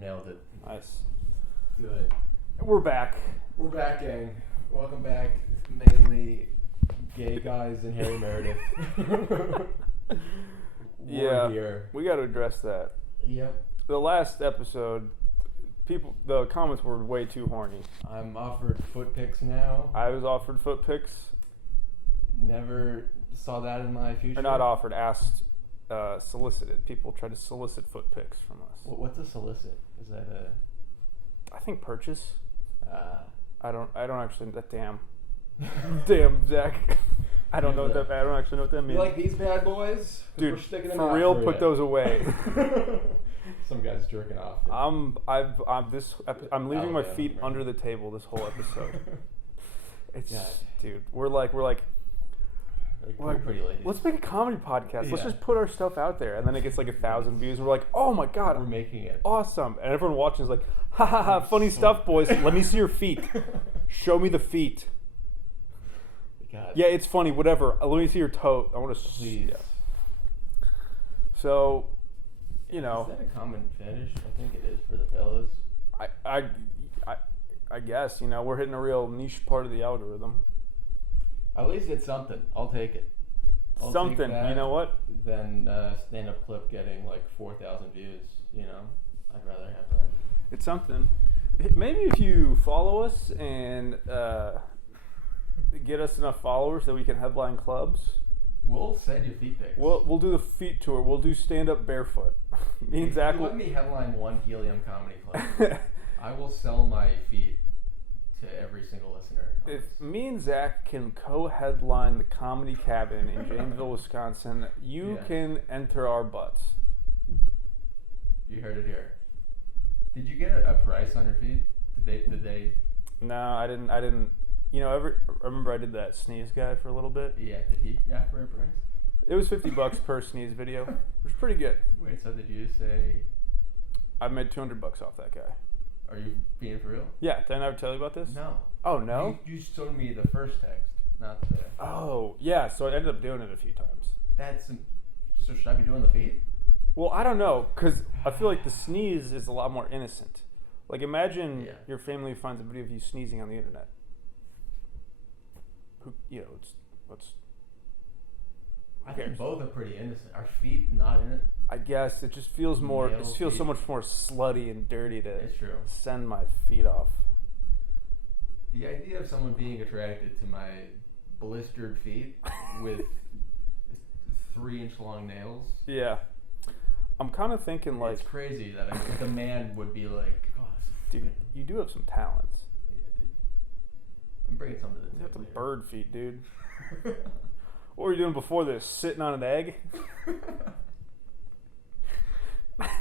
Nailed it. Nice. Good. We're back. We're back, gang. Welcome back. Mainly gay guys and Harry Meredith. We're here. We got to address that. Yep. The last episode, the comments were way too horny. I'm offered foot pics now. I was offered foot pics. Never saw that in my future. Or not offered, asked, solicited. People tried to solicit foot pics from us. What's a solicit? Is that a... I think purchase. I don't actually. Damn, Zach. I don't actually know what that means. You like these bad boys? Dude, we're sticking them for out real, for put you. those away. Some guy's jerking off. I'm leaving my feet under the table this whole episode. It's God. Dude, we're like pretty ladies. Let's make a comedy podcast. Yeah. Let's just put our stuff out there, and then it gets like 1,000 views, and we're like, oh my god, We're making it. awesome! And everyone watching is like, ha ha ha, funny stuff, boys. Let me see your feet. Show me the feet. God. Yeah, it's funny. Whatever. Let me see your toe. I want to see. Please. Yeah. So, you know. Is that a common fetish? I think it is for the fellas. I guess, you know, we're hitting a real niche part of the algorithm. At least it's something. I'll take it. I'll Something. take that You know what? Than stand-up clip getting like 4,000 views. You know, I'd rather have that. It's something. Maybe if you follow us and get us enough followers that we can headline clubs. We'll send you feet pics. We'll do the feet tour. We'll do stand-up barefoot. Me and Zach you will... let me headline one Helium comedy club. I will sell my feet to every single listener. If me and Zach can co-headline the Comedy Cabin in Janesville, Wisconsin, you can enter our butts. You heard it here. Did you get a price on your feet? Did they? No, I didn't. You know, I remember I did that sneeze guy for a little bit. Yeah, did he ask for a price? It was $50 per sneeze video, which was pretty good. Wait, so did you say? I made $200 off that guy. Are you being for real? Yeah, did I never tell you about this? No. Oh, no? You showed me the first text, not the... Oh, yeah, so I ended up doing it a few times. So should I be doing the feet? Well, I don't know, because I feel like the sneeze is a lot more innocent. Like, imagine your family finds a video of you sneezing on the internet. I think both are pretty innocent. Are feet not in it? I guess it just feels more. Male It feels so feet. much more slutty and dirty to It's true. send my feet off. The idea of someone being attracted to my blistered feet with 3-inch long nails. Yeah, I'm kind of thinking like, it's crazy that the man would be like, oh, this dude, you do have some talents. Yeah, dude. I'm bringing something to the You got table some here. bird feet, dude. What were you doing before this? Sitting on an egg?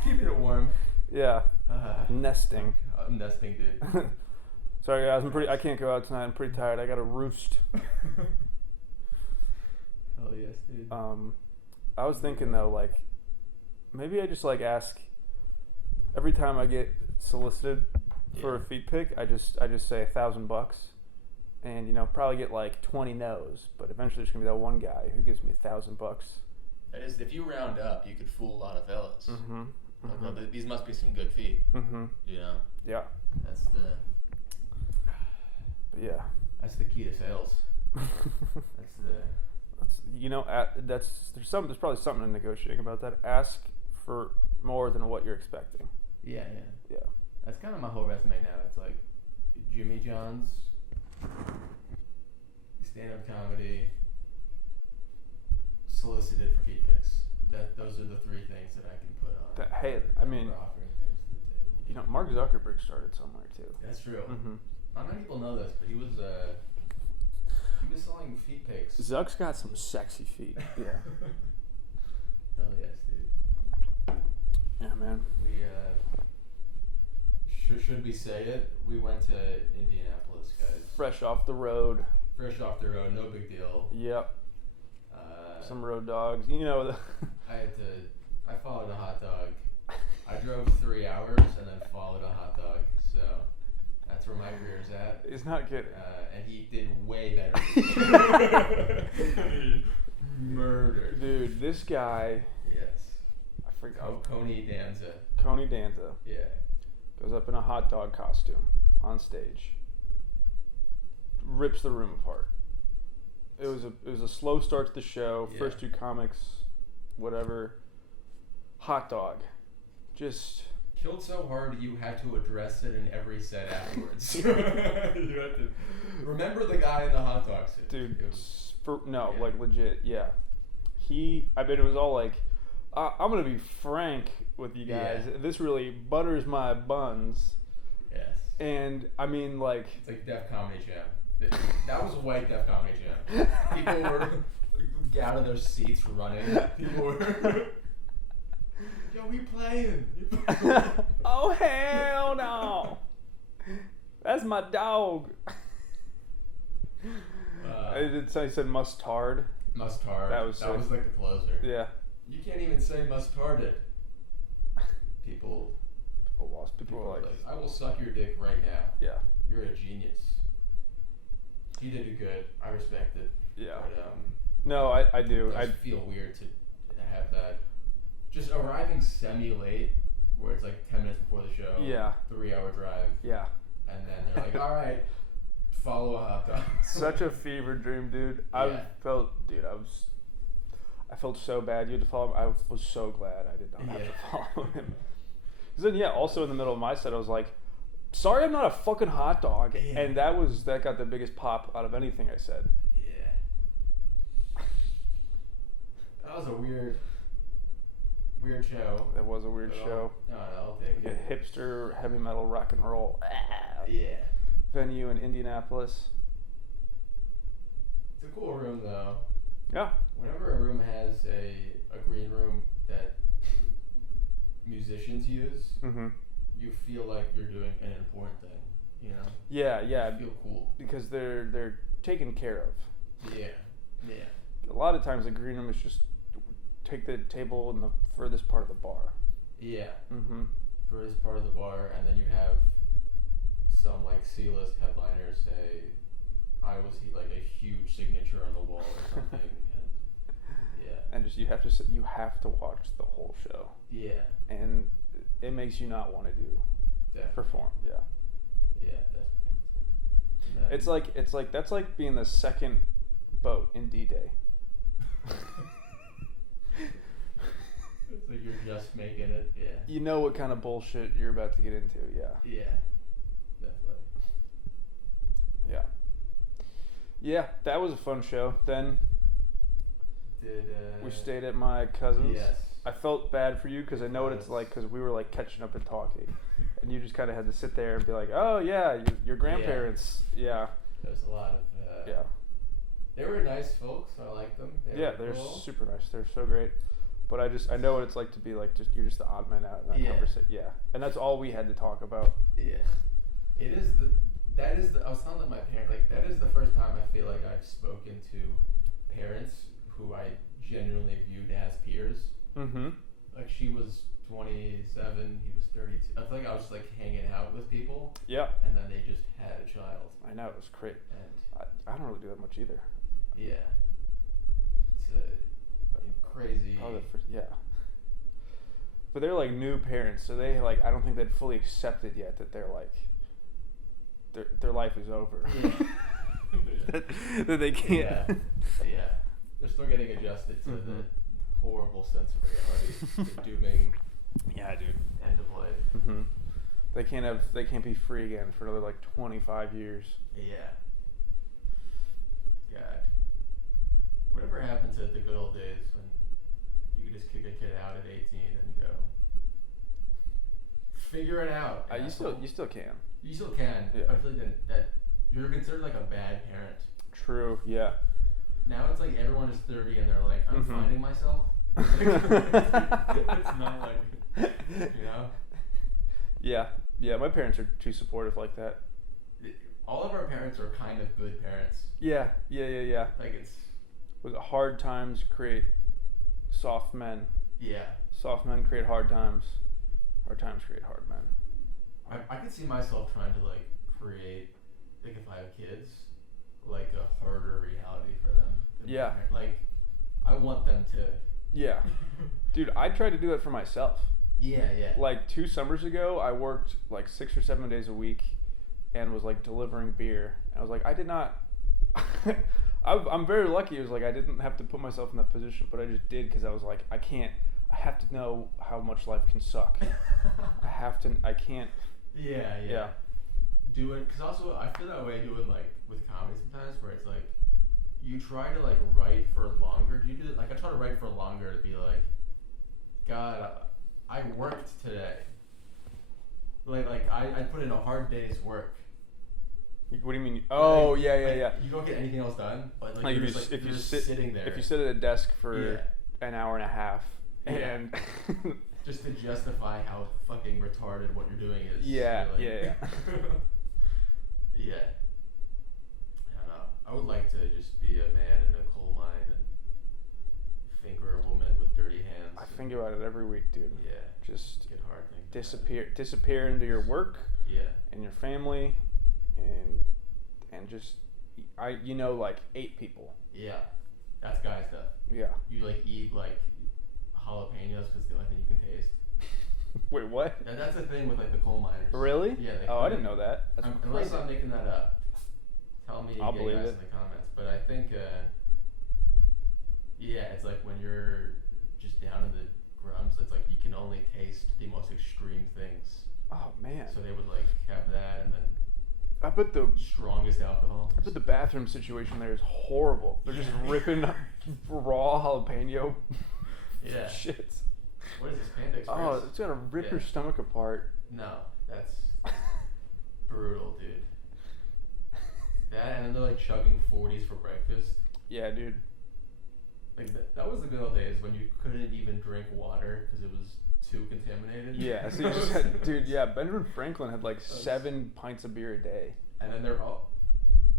Keeping it warm. Yeah, nesting. I'm nesting, dude. Sorry guys, I can't go out tonight. I'm pretty tired. I got to roost. Hell yes, dude. I was thinking though, like, maybe I just like ask every time I get solicited for a feet pic. I just say $1,000, and you know probably get like 20 no's, but eventually there's gonna be that one guy who gives me $1,000. That is, if you round up, you could fool a lot of fellas. Mm-hmm. Like, oh, these must be some good feet. Mm-hmm. You know. Yeah. That's the. But yeah. That's the key to sales. There's probably something in negotiating about that. Ask for more than what you're expecting. Yeah. Yeah. That's kind of my whole resume now. It's like Jimmy John's, stand-up comedy, solicited for feet pics. Those are the 3 things that I can put on. I mean, we're offering things to the table. you know, Mark Zuckerberg started somewhere too. That's true. Mm-hmm. Not many people know this, but he was selling feet pics. Zuck's got some sexy feet. Yeah. Hell yes, dude. Yeah, man. We should we say it? We went to Indianapolis, guys. Fresh off the road. Fresh off the road, no big deal. Yep. Some road dogs. You know. I followed a hot dog. I drove 3 hours and then followed a hot dog. So that's where my career's at. It's not good. And he did way better. Murdered. Dude, this guy. Yes. I forgot. Coney Danza. Coney Danza. Yeah. goes up in a hot dog costume on stage, rips the room apart. It was a slow start to the show. Yeah. First two comics, whatever. Hot dog, just Killed so hard you had to address it in every set afterwards. You had to remember the guy in the hot dog suit. dude. It was, Yeah. yeah. Legit, yeah. I mean, it was all like, I'm gonna be frank with you guys. Yeah. This really butters my buns. yes. And I mean, like, It's like Def Comedy Jam. That was a white Def Comedy Jam. People were out of their seats running. People were, yo, we playing. oh hell no, that's my dog. I said mustard. Mustard. That was sick. like the closer. Yeah. You can't even say mustarded. People People were like, I will suck your dick right now. yeah, You're a genius. He did it good. I respect it. yeah. But, No, I do. it does feel weird to have that. Just arriving semi-late, where it's like 10 minutes before the show. Yeah. 3-hour drive. Yeah. And then they're like, all right, follow a hot dog. Such a fever dream, dude. Yeah. I felt so bad. You had to follow him. I was so glad I did not have to follow him. 'Cause then, yeah, also in the middle of my set, I was like, sorry I'm not a fucking hot dog. Yeah. And that got the biggest pop out of anything I said. Yeah. That was a weird show. That was a weird But show. I'll take Like it. a hipster heavy metal rock and roll Yeah. venue in Indianapolis. It's a cool room, though. Yeah. Whenever a room has a green room that musicians use, Mm-hmm. you feel like you're doing an important thing, you know? Yeah, yeah. You feel cool. Because they're taken care of. Yeah. Yeah. A lot of times the green room is just take the table in the furthest part of the bar. Yeah. Mm-hmm. For this part of the bar, and then you have some like C-list headliners say, I was like a huge signature on the wall or something. And yeah. And just you have to watch the whole show, Yeah. and it makes you not want to Definitely. perform. Yeah. Yeah, definitely. And then- It's like that's like being the second boat in D-Day. It's like you're just making it. Yeah. You know what kind of bullshit you're about to get into. Yeah. Yeah. Definitely. Yeah. Yeah, that was a fun show. Then Did we stayed at my cousin's. Yes. I felt bad for you because I know what it's Yes. like, because we were like catching up and talking, and you just kind of had to sit there and be like, oh yeah, your grandparents. Yeah. There's a lot of. Yeah. They were nice folks. I like them. Yeah, were they're cool. super nice. They're so great. But I know what it's like to be like you're just the odd man out in that Yeah. conversation. Yeah. And that's all we had to talk about. Yeah. That is the. I was telling my parents, like, that is the first time I feel like I've spoken to parents who I genuinely viewed as peers. Mm-hmm. Like, she was 27, he was 32. I feel like I was just like hanging out with people, Yeah. and then they just had a child. I know, it was great. And I don't really do that much either. yeah, it's a crazy. Probably yeah. But they're like new parents, so they like I don't think they'd fully accepted yet that they're like their life is over. Yeah. that they can't. Yeah, yeah. They're still getting adjusted to the horrible sense of reality, the dooming Yeah, dude. end of life. Mm-hmm. They can't be free again for another like 25 years. Yeah. God. Whatever happened to the good old days when you could just kick a kid out at 18 and go figure it out. You still can. You still can. Yeah. I feel like that you're considered like a bad parent. True. Yeah. Now it's like everyone is 30 and they're like, I'm Mhm. finding myself. It's not like, you know? Yeah. Yeah. My parents are too supportive like that. All of our parents are kind of good parents. Yeah. Yeah. Like, it's, Was it hard times create soft men? yeah. Soft men create hard times. Hard times create hard men. I could see myself trying to like create, like, if I have kids, like a harder reality for them. than my Yeah. parents. Like, I want them to. Yeah. Dude, I tried to do that for myself. Yeah, yeah. Like 2 summers ago, I worked like 6 or 7 days a week, and was like delivering beer. I was like, I did not. I'm very lucky. It was like I didn't have to put myself in that position, but I just did because I was like, I can't. I have to know how much life can suck. I have to. I can't. Yeah. Do it, because also I feel that way doing like with comedy sometimes, where it's like you try to like write for longer. Do you do like I try to write for longer to be like, God, I worked today. Like I put in a hard day's work. What do you mean? Oh, like, yeah. You don't get anything else done, but like, Like you're if just, you just sit sitting there. If you sit at a desk for an hour and a half, and just to justify how fucking retarded what you're doing is. Yeah. Yeah. I don't know. I would like to just be a man in a coal mine and finger a woman with dirty hands. I think about it every week, dude. Yeah. Just get hard thinking. Disappear into your work. Yeah. And your family, and just like 8 people. Yeah. That's guy stuff. Yeah. You like eat like jalapenos because it's the only thing you can taste. Wait, what? That's a thing with like the coal miners. Really? Yeah. I didn't know that. That's unless I'm making that up. Tell me, I'll believe guys it in the comments. But I think, it's like when you're just down in the grums, it's like you can only taste the most extreme things. Oh man. So they would like have that, and then I bet the strongest alcohol. I bet the bathroom situation there is horrible. They're just ripping raw jalapeno. Yeah. Shit. What is this, Panda Express? Oh, it's gonna rip your stomach apart. No, that's brutal, dude. That, and then they're like chugging 40s for breakfast. Yeah, dude. Like that was the good old days when you couldn't even drink water because it was too contaminated. Yeah, so you just had, dude. Yeah, Benjamin Franklin had like 7 pints of beer a day. And then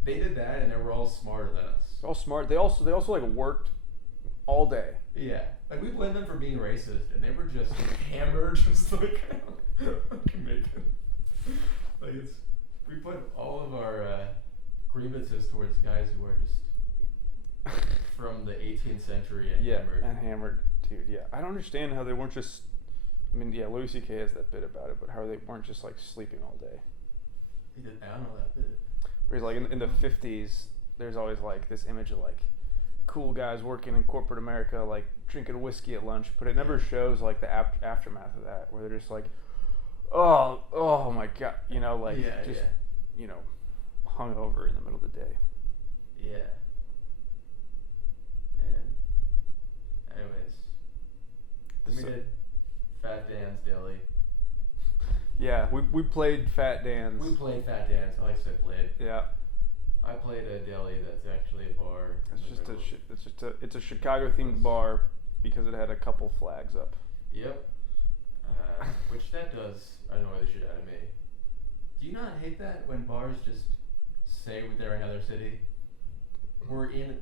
they did that, and they were all smarter than us. All smart. They also like worked all day. Yeah, like we blame them for being racist, and they were just hammered, just like Jamaican. Like we put all of our grievances towards guys who are just from the 18th century and hammered. And hammered, dude. Yeah, I don't understand how they weren't just. I mean, yeah, Louis C.K. has that bit about it, but how they weren't just like sleeping all day. He did. I don't know that bit. Whereas like in the 50s, there's always like this image of like cool guys working in corporate America, like drinking whiskey at lunch, but it never shows like the aftermath of that, where they're just like, oh my god, hung over in the middle of the day. Yeah. And anyways, then we did Fat Dan's Deli. Yeah, we played Fat Dan's. We played Fat Dan's. I like to say played. Yeah. I played a deli that's actually a bar. It's a Chicago themed bar because it had a couple flags up. Yep. Which that does annoy the shit out of me. Do you not hate that when bars just say they're in another city? We're in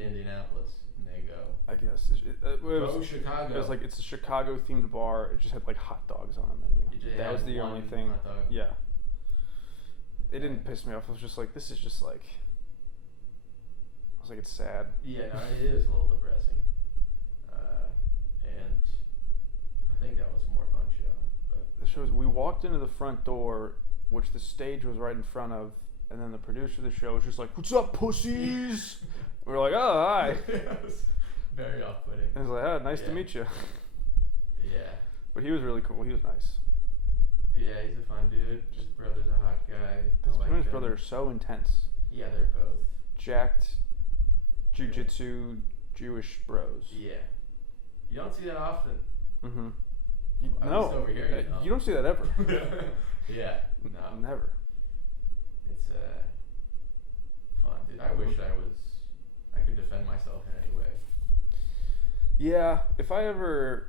Indianapolis, and they go. I guess it was Chicago. It was like it's a Chicago themed bar. It just had like hot dogs on the menu. That was the only thing. Hot dog. Yeah. It didn't piss me off. I was just like, this is just like. I was like, it's sad. Yeah, no, it is a little depressing. And I think that was a more fun show. But the show we walked into the front door, which the stage was right in front of, and then the producer of the show was just like, "What's up, pussies?" We were like, "Oh, hi." It was very off-putting. And I was like, "Oh, nice to meet you." Yeah. But he was really cool. He was nice. Yeah, he's a fun dude. His brother's a hot guy. His brother are so intense. Yeah, they're both jacked, jiu-jitsu, Jewish bros. Yeah. You don't see that often. Mm-hmm. No. Over here, you don't see that ever. Yeah. No. Never. It's fun, dude. I wish I could defend myself in any way. Yeah, if I ever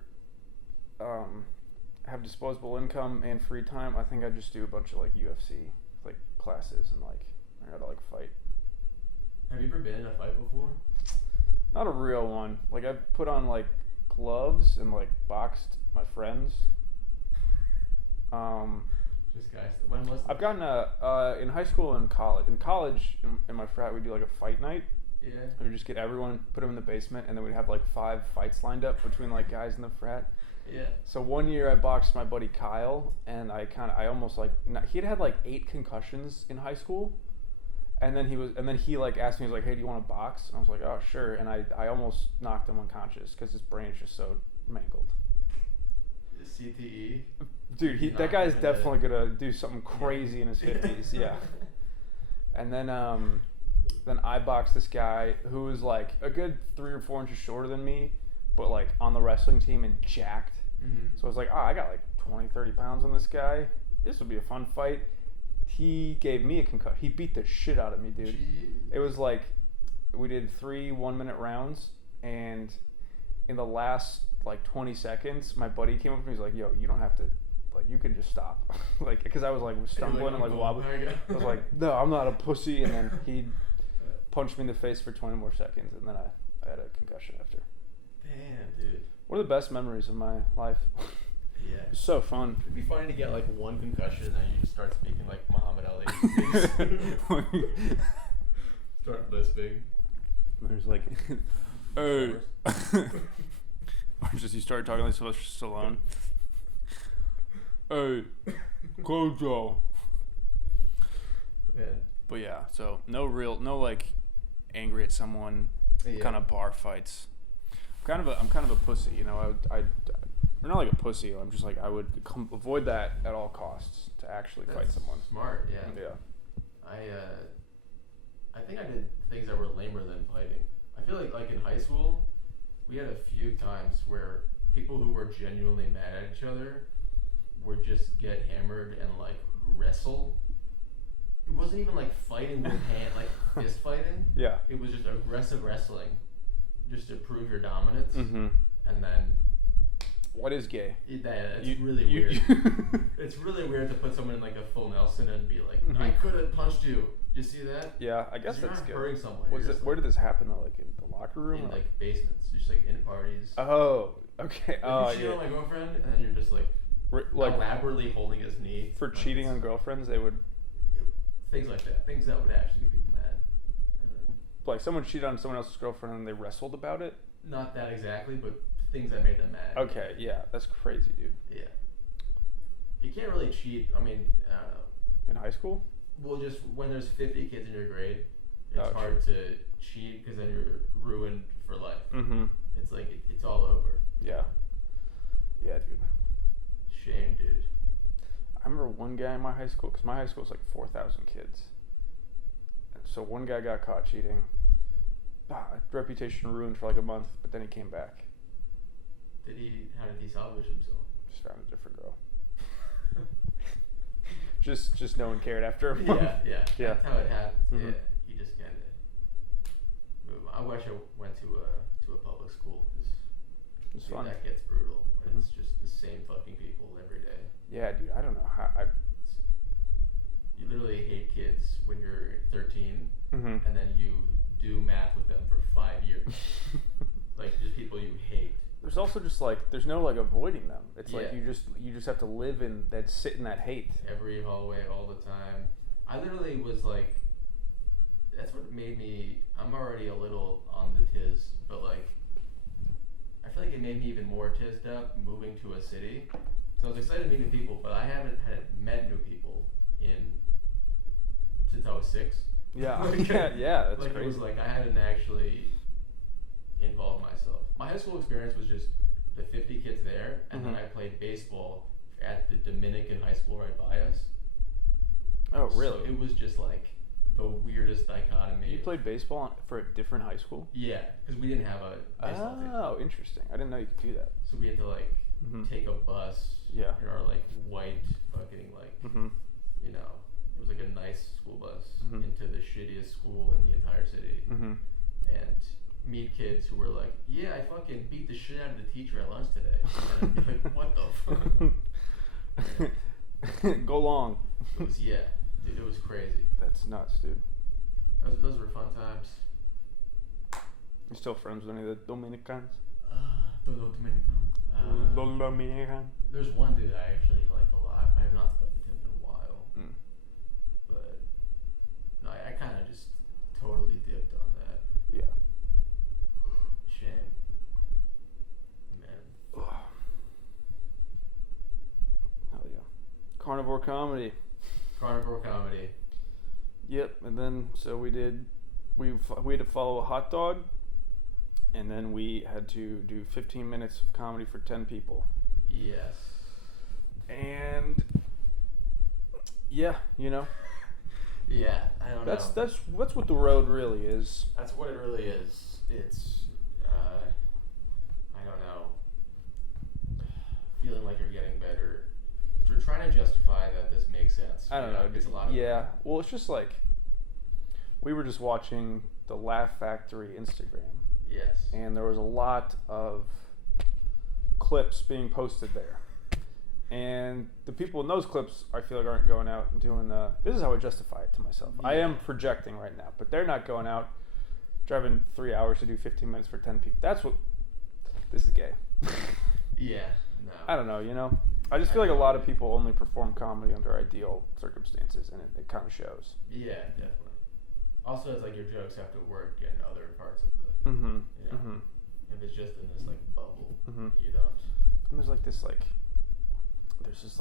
have disposable income and free time, I think I'd just do a bunch of like UFC like classes and like learn how to like fight. Have you ever been in a fight before? Not a real one. Like I've put on like gloves and like boxed my friends. Just guys. When was this? I've gotten in high school and college. In college, in my frat, we do like a fight night. Yeah. We would just get everyone, put them in the basement, and then we'd have like 5 fights lined up between like guys in the frat. Yeah. So one year I boxed my buddy Kyle, and I almost like, he'd had like 8 concussions in high school. And then he like asked me, he was like, hey, do you want to box? And I was like, oh, sure. And I almost knocked him unconscious because his brain's just so mangled. CTE? Dude, that guy's definitely going to do something crazy in his 50s. Yeah. And then I boxed this guy who was like a good 3 or 4 inches shorter than me, but like on the wrestling team and jacked. Mm-hmm. So I was like, I got like 20, 30 pounds on this guy. This would be a fun fight. He gave me a concussion. He beat the shit out of me, dude. Jeez. It was like, we did 3 1-minute rounds, and in the last like 20 seconds, my buddy came up to me. He's like, yo, you don't have to, like, you can just stop. Like, because I was like stumbling and like wobbling. I was like, no, I'm not a pussy. And then he punched me in the face for 20 more seconds, and then I had a concussion after. Damn, dude. One of the best memories of my life. Yeah. It was so fun. It'd be funny to get like 1 concussion and then you just start speaking like Muhammad Ali. Start lisping. There's like, hey. Or just you start talking like Sylvester Stallone. Hey, Kojo. Man. But yeah, so no like angry at someone kind of bar fights. I'm kind of a pussy, you know. I'm not like a pussy. I'm just like, I would avoid that at all costs to actually fight someone. Smart, yeah. Yeah. I think I did things that were lamer than fighting. I feel like in high school, we had a few times where people who were genuinely mad at each other would just get hammered and like wrestle. It wasn't even like fighting with like fist fighting. Yeah. It was just aggressive wrestling, just to prove your dominance. Mm-hmm. And then. What is gay? It's really weird. It's really weird to put someone in like a full Nelson and be like, mm-hmm. I could have punched you. You see that? Yeah, I guess that's good. Hurting someone. Where did this happen though? Like in the locker room? In like basements, just like in parties. Oh, okay. Like, you cheat on my girlfriend, and then you're just like elaborately holding his knee. For cheating on girlfriends, they would. Things like that. Things that would actually get people mad. Like someone cheated on someone else's girlfriend and they wrestled about it? Not that exactly, but things that made them mad. Okay, yeah, that's crazy, dude. Yeah. You can't really cheat. I mean, I don't know. In high school? Well, just when there's 50 kids in your grade, it's hard to cheat because then you're ruined for life. Mm-hmm. It's like it's all over. Yeah. Yeah, dude. Shame, dude. I remember one guy in my high school, because my high school was like 4,000 kids. And so one guy got caught cheating. Reputation ruined for like a month, but then he came back. How did he salvage himself? Just found a different girl. just no one cared after a month. Yeah. That's how it happens. Mm-hmm. Yeah, you just kind of move on. I wish I went to a public school because fun. That gets brutal. When It's just the same fucking people every day. Yeah, dude. I don't know how You literally hate kids when you're 13, mm-hmm. and then you do math with them for 5 years. Like just people you hate. There's also just like there's no like avoiding them. It's like Yeah. you just have to live in that, sit in that hate. Every hallway, all the time. I literally was like, that's what made me. I'm already a little on the tiz, but like, I feel like it made me even more tizzed up moving to a city. So I was excited to meet new people, but I haven't met new people since I was 6. Yeah, Like, yeah, that's like crazy. It was like I hadn't actually involved myself. My high school experience was just the 50 kids there, and then I played baseball at the Dominican high school right by us. Oh, really? So it was just like the weirdest dichotomy. You played baseball for a different high school? Yeah, because we didn't have a baseball team. Oh, interesting. I didn't know you could do that. So we had to like take a bus in our like white fucking like you know, it was like a nice school bus into the shittiest school in the entire city and meet kids who were like, yeah, I fucking beat the shit out of the teacher at lunch today. And I'd be like, what the fuck? Go long. It was, dude, it was crazy. That's nuts, dude. Those were fun times. You still friends with any of the Dominicans? The Dominican. Dominican. There's one dude I actually like a lot. I have not spoken to him in a while. But no, I kind of just totally dipped on that. comedy. Carnivore comedy. Yep, and then so we had to follow a hot dog, and then we had to do 15 minutes of comedy for 10 people. Yes. And yeah, you know. Yeah, I don't know. That's what the road really is. That's what it really is. It's I don't know. Feeling like you're getting better. You're trying to justify that this makes sense. I don't know. It's a lot of Well, it's just like we were just watching the Laugh Factory Instagram. Yes. And there was a lot of clips being posted there. And the people in those clips, I feel like, aren't going out and doing this is how I justify it to myself. Yeah. I am projecting right now, but they're not going out driving 3 hours to do 15 minutes for 10 people. That's what, this is gay. Yeah, no. I don't know, you know? I just feel like a lot of people only perform comedy under ideal circumstances, and it kind of shows. Yeah, definitely. Also, it's like your jokes have to work in other parts of the, Mm-hmm. you know, Mm-hmm. if it's just in this, like, bubble, Mm-hmm. you don't. And there's this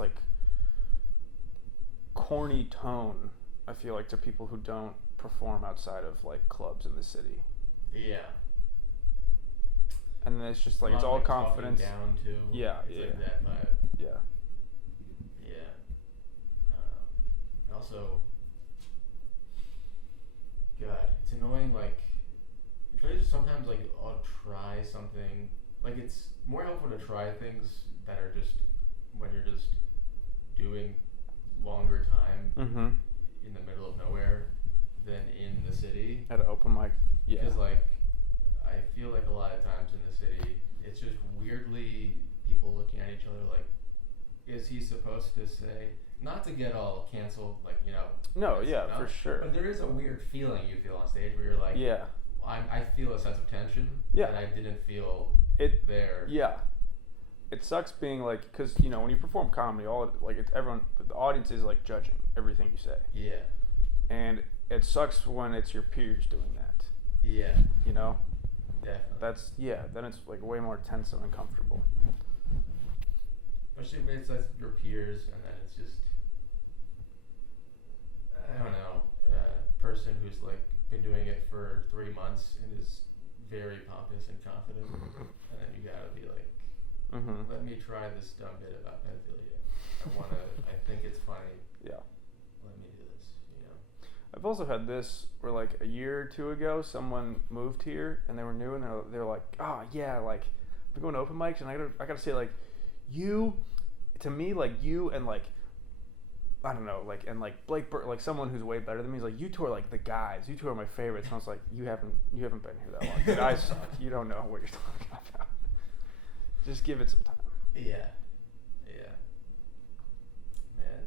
corny tone, I feel like, to people who don't perform outside of like clubs in the city. Yeah. And then it's just like A lot it's of, all like, confidence. talking down too. Yeah, It's yeah. like that vibe. Yeah. Yeah. I don't know. And also, God, it's annoying, like, just sometimes, like, I'll try something, like, it's more helpful to try things that are just, when you're just doing longer time Mm-hmm. in the middle of nowhere than in the city. At an open mic. Yeah. Because, like, I feel like a lot of times in the city, it's just weirdly people looking at each other like, is he supposed to say, not to get all canceled, like, you know. No, yeah, for sure. But there is a weird feeling you feel on stage where you're like, Yeah. I feel a sense of tension Yeah. that I didn't feel there. Yeah. It sucks being like, because, you know, when you perform comedy, everyone, the audience is like judging everything you say. Yeah. And it sucks when it's your peers doing that. Yeah. You know? Definitely. Then it's like way more tense and uncomfortable. Especially when it's like your peers and then it's just, I don't know, a person who's like been doing it for 3 months and is very pompous and confident, and then you gotta be like, Mm-hmm. let me try this dumb bit about pedophilia. I think it's funny. Yeah. Let me do this, you know. I've also had this where like a year or two ago, someone moved here and they were new and they're like, oh yeah, like I'm going to open mics and I gotta say like you, to me, like you and like, I don't know, like, and like Blake Burke, like someone who's way better than me, is like, you two are like the guys, you two are my favorites. And I was like, you haven't been here that long. The guys suck. You don't know what you're talking about. Just give it some time. Yeah. Yeah. Man.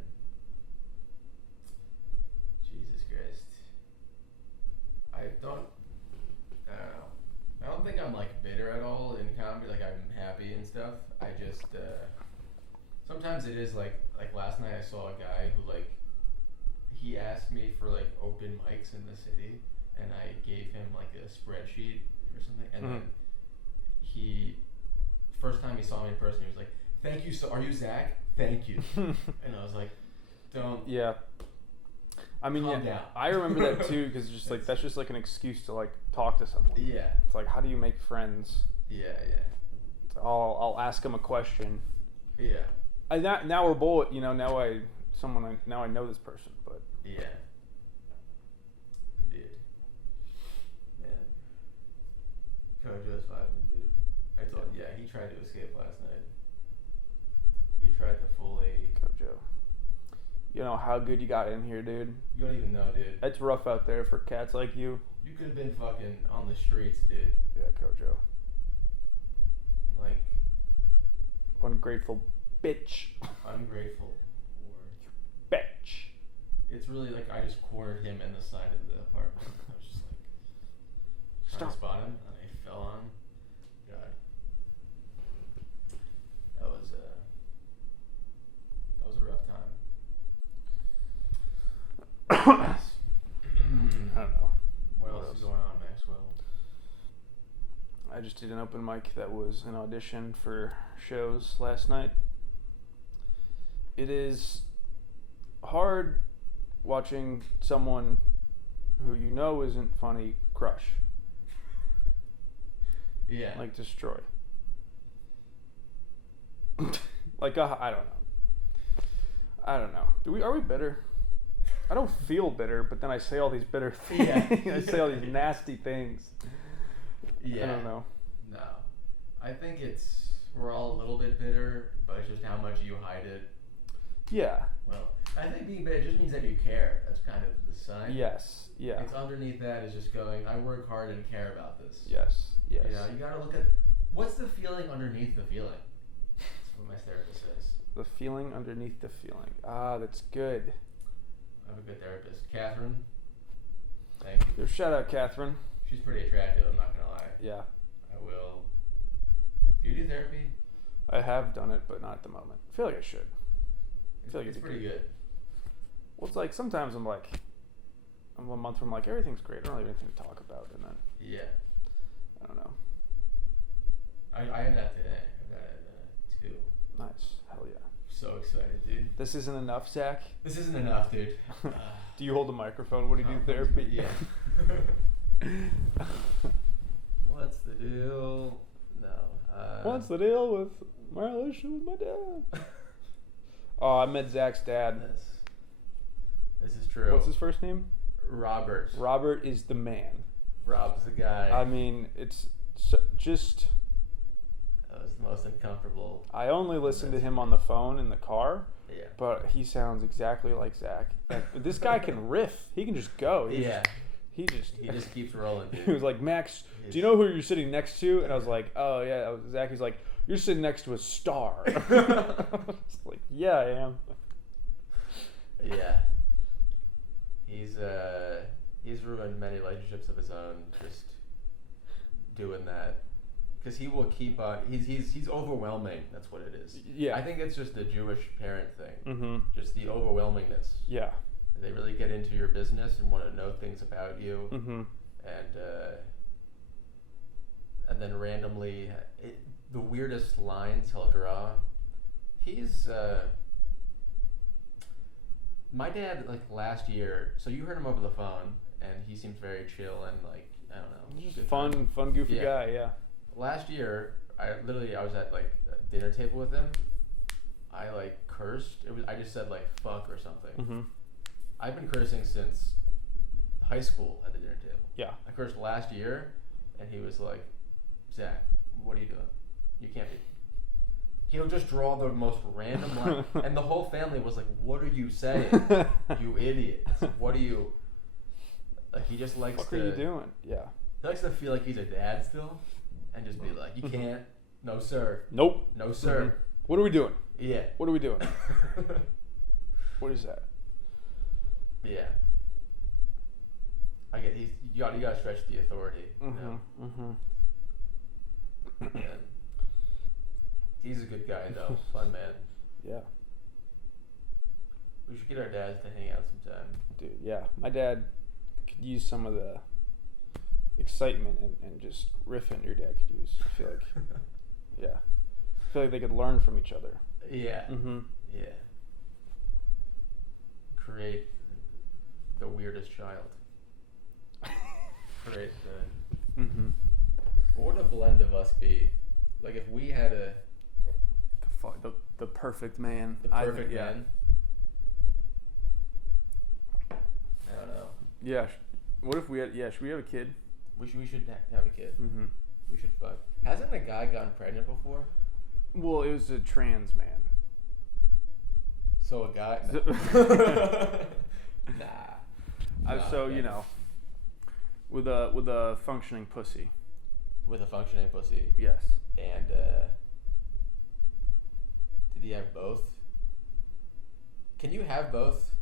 Jesus Christ. I don't know. I don't think I'm like bitter at all in comedy. Like I'm happy and stuff. I just sometimes it is like last night I saw a guy who like he asked me for like open mics in the city and I gave him like a spreadsheet or something and then he first time he saw me in person he was like, thank you, so are you Zach? Thank you. And I was like, don't. Yeah. I mean, calm yeah, down. I remember that too, because just like that's just like an excuse to like talk to someone. Yeah. It's like, how do you make friends? Yeah. I'll ask them a question. Yeah. Now we're both, you know, now I know this person, but Yeah. Indeed. Man. Kojo's vibing, dude. He tried to escape last night. He tried to fully. Kojo, you know how good you got in here, dude. You don't even know, dude. It's rough out there for cats like you. You could have been fucking on the streets, dude. Yeah, Kojo. Like. Ungrateful bitch. Ungrateful. Bitch. It's really like I just cornered him in the side of the apartment. I was just like trying to spot him, and I fell on him. God, that was a rough time. I don't know. What else is going on, Maxwell? I just did an open mic that was an audition for shows last night. It is hard watching someone who you know isn't funny crush. Yeah. Like destroy. Like I don't know. Are we bitter? I don't feel bitter, but then I say all these bitter things. Yeah. I say all these nasty things. Yeah. I don't know. No. I think we're all a little bit bitter, but it's just how much you hide it. Yeah. Well, I think being bitter just means that you care. That's kind of the sign. Yes. Yeah. It's underneath that is just going, I work hard and care about this. Yes. Yes. You know, you gotta look at what's the feeling underneath the feeling. That's what my therapist says. The feeling underneath the feeling. Ah, that's good. I have a good therapist. Catherine. Thank you. Shout out, Catherine. She's pretty attractive, I'm not gonna lie. Yeah. I will. Do you do therapy? I have done it, but not at the moment. I feel like I should. It's pretty good. Well, it's like sometimes I'm a month from like everything's great. I don't have anything to talk about, and then Yeah. I don't know. I had that today. I had that too. Nice. Hell yeah. So excited, dude. This isn't enough, Zach. This isn't enough, dude. Do you hold a microphone? What do you do therapy? Yeah. What's the deal? No. What's the deal with my relationship with my dad? Oh, I met Zach's dad. This is true. What's his first name? Robert. Robert is the man. Rob's the guy. I mean, it's just. That was the most uncomfortable. I only listen to him on the phone in the car. Yeah. But he sounds exactly like Zach. This guy can riff. He can just go. He just keeps rolling, dude. He was like, Max, do you know who you're sitting next to? And I was like, oh yeah, Zach. He's like, you're sitting next to a star. It's like, yeah, I am. Yeah. He's ruined many relationships of his own just doing that. Because he will keep on. He's overwhelming. That's what it is. Yeah. I think it's just the Jewish parent thing. Mm-hmm. Just the overwhelmingness. Yeah. They really get into your business and want to know things about you. Mm-hmm. And then randomly, the weirdest lines he'll draw. He's my dad, like last year. So you heard him over the phone, and he seems very chill and like I don't know. Just fun, goofy guy. Yeah. Last year, I was at like a dinner table with him. I like cursed. I just said like fuck or something. Mm-hmm. I've been cursing since high school at the dinner table. Yeah. I cursed last year, and he was like, Zach, what are you doing? You can't be. He'll just draw the most random line. And the whole family was like, what are you saying? You idiot. What are you... Like, he just likes what to... are you doing? Yeah. He likes to feel like he's a dad still. And just be like, you can't. No, sir. Nope. No, sir. Mm-hmm. What are we doing? Yeah. What are we doing? What is that? Yeah. I get you gotta stretch the authority. Mm-hmm. You know? Mm-hmm. And he's a good guy though, fun man. Yeah. We should get our dads to hang out sometime. Dude, yeah. My dad could use some of the excitement and just riffing your dad could use. I feel like, yeah. I feel like they could learn from each other. Yeah. Mm-hmm. Yeah. Create the weirdest child. Create the... Mm-hmm. What would a blend of us be? Like if we had The perfect man. the perfect man. I don't know. Yeah. What if we had? Yeah. Should we have a kid? We should have a kid. Mm-hmm. We should fuck. Hasn't a guy gotten pregnant before? Well, it was a trans man. So a guy? Nah. So you know, with a functioning pussy. With a functioning pussy. Yes. And did he have both? Can you have both?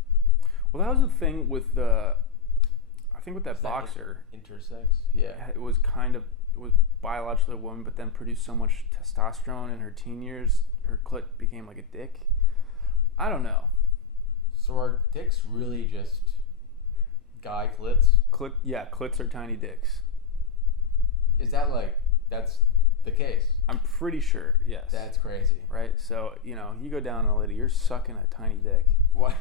Well, that was the thing with the. I think with that Is boxer. Intersex? Yeah. It was biologically a woman, but then produced so much testosterone in her teen years, her clit became like a dick. I don't know. So are dicks really just guy clits? Clits are tiny dicks. Is that like, that's the case? I'm pretty sure, yes. That's crazy. Right? So, you go down on a lady, you're sucking a tiny dick. What?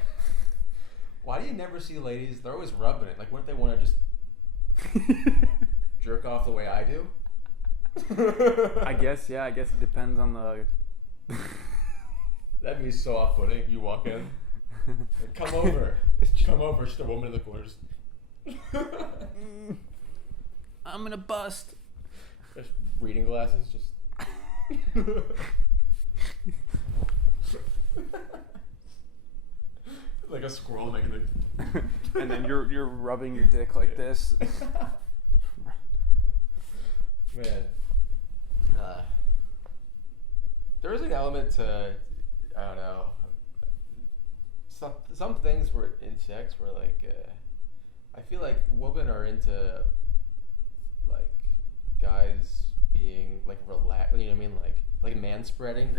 do you never see ladies? They're always rubbing it. Like, wouldn't they want to just jerk off the way I do? I guess it depends on the. That'd be so off-putting. You walk in, come over, just a woman in the corners. I'm gonna bust. Just reading glasses, just. Like a squirrel making the. And then you're rubbing your dick like this. Man, there is an element to, I don't know, some things were in sex where like I feel like women are into like guys being like relaxed. You know what I mean? Like man spreading.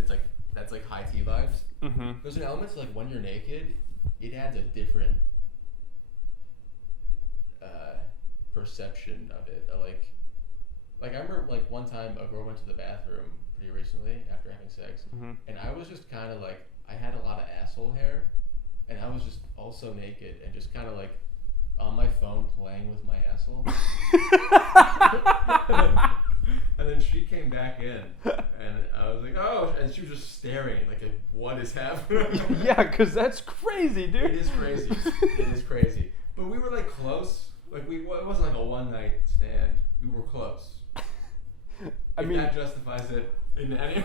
That's like high tea vibes. Mm-hmm. There's an element to like when you're naked, it adds a different perception of it. Like I remember like one time a girl went to the bathroom pretty recently after having sex, and I was just kind of like, I had a lot of asshole hair, and I was just also naked and just kind of like on my phone playing with my asshole. And then she came back in, and I was like, oh, and she was just staring like, what is happening? Yeah, because that's crazy, dude. It is crazy. It is crazy. But we were like close. Like it wasn't like a one night stand. We were close. I mean, that justifies it in any.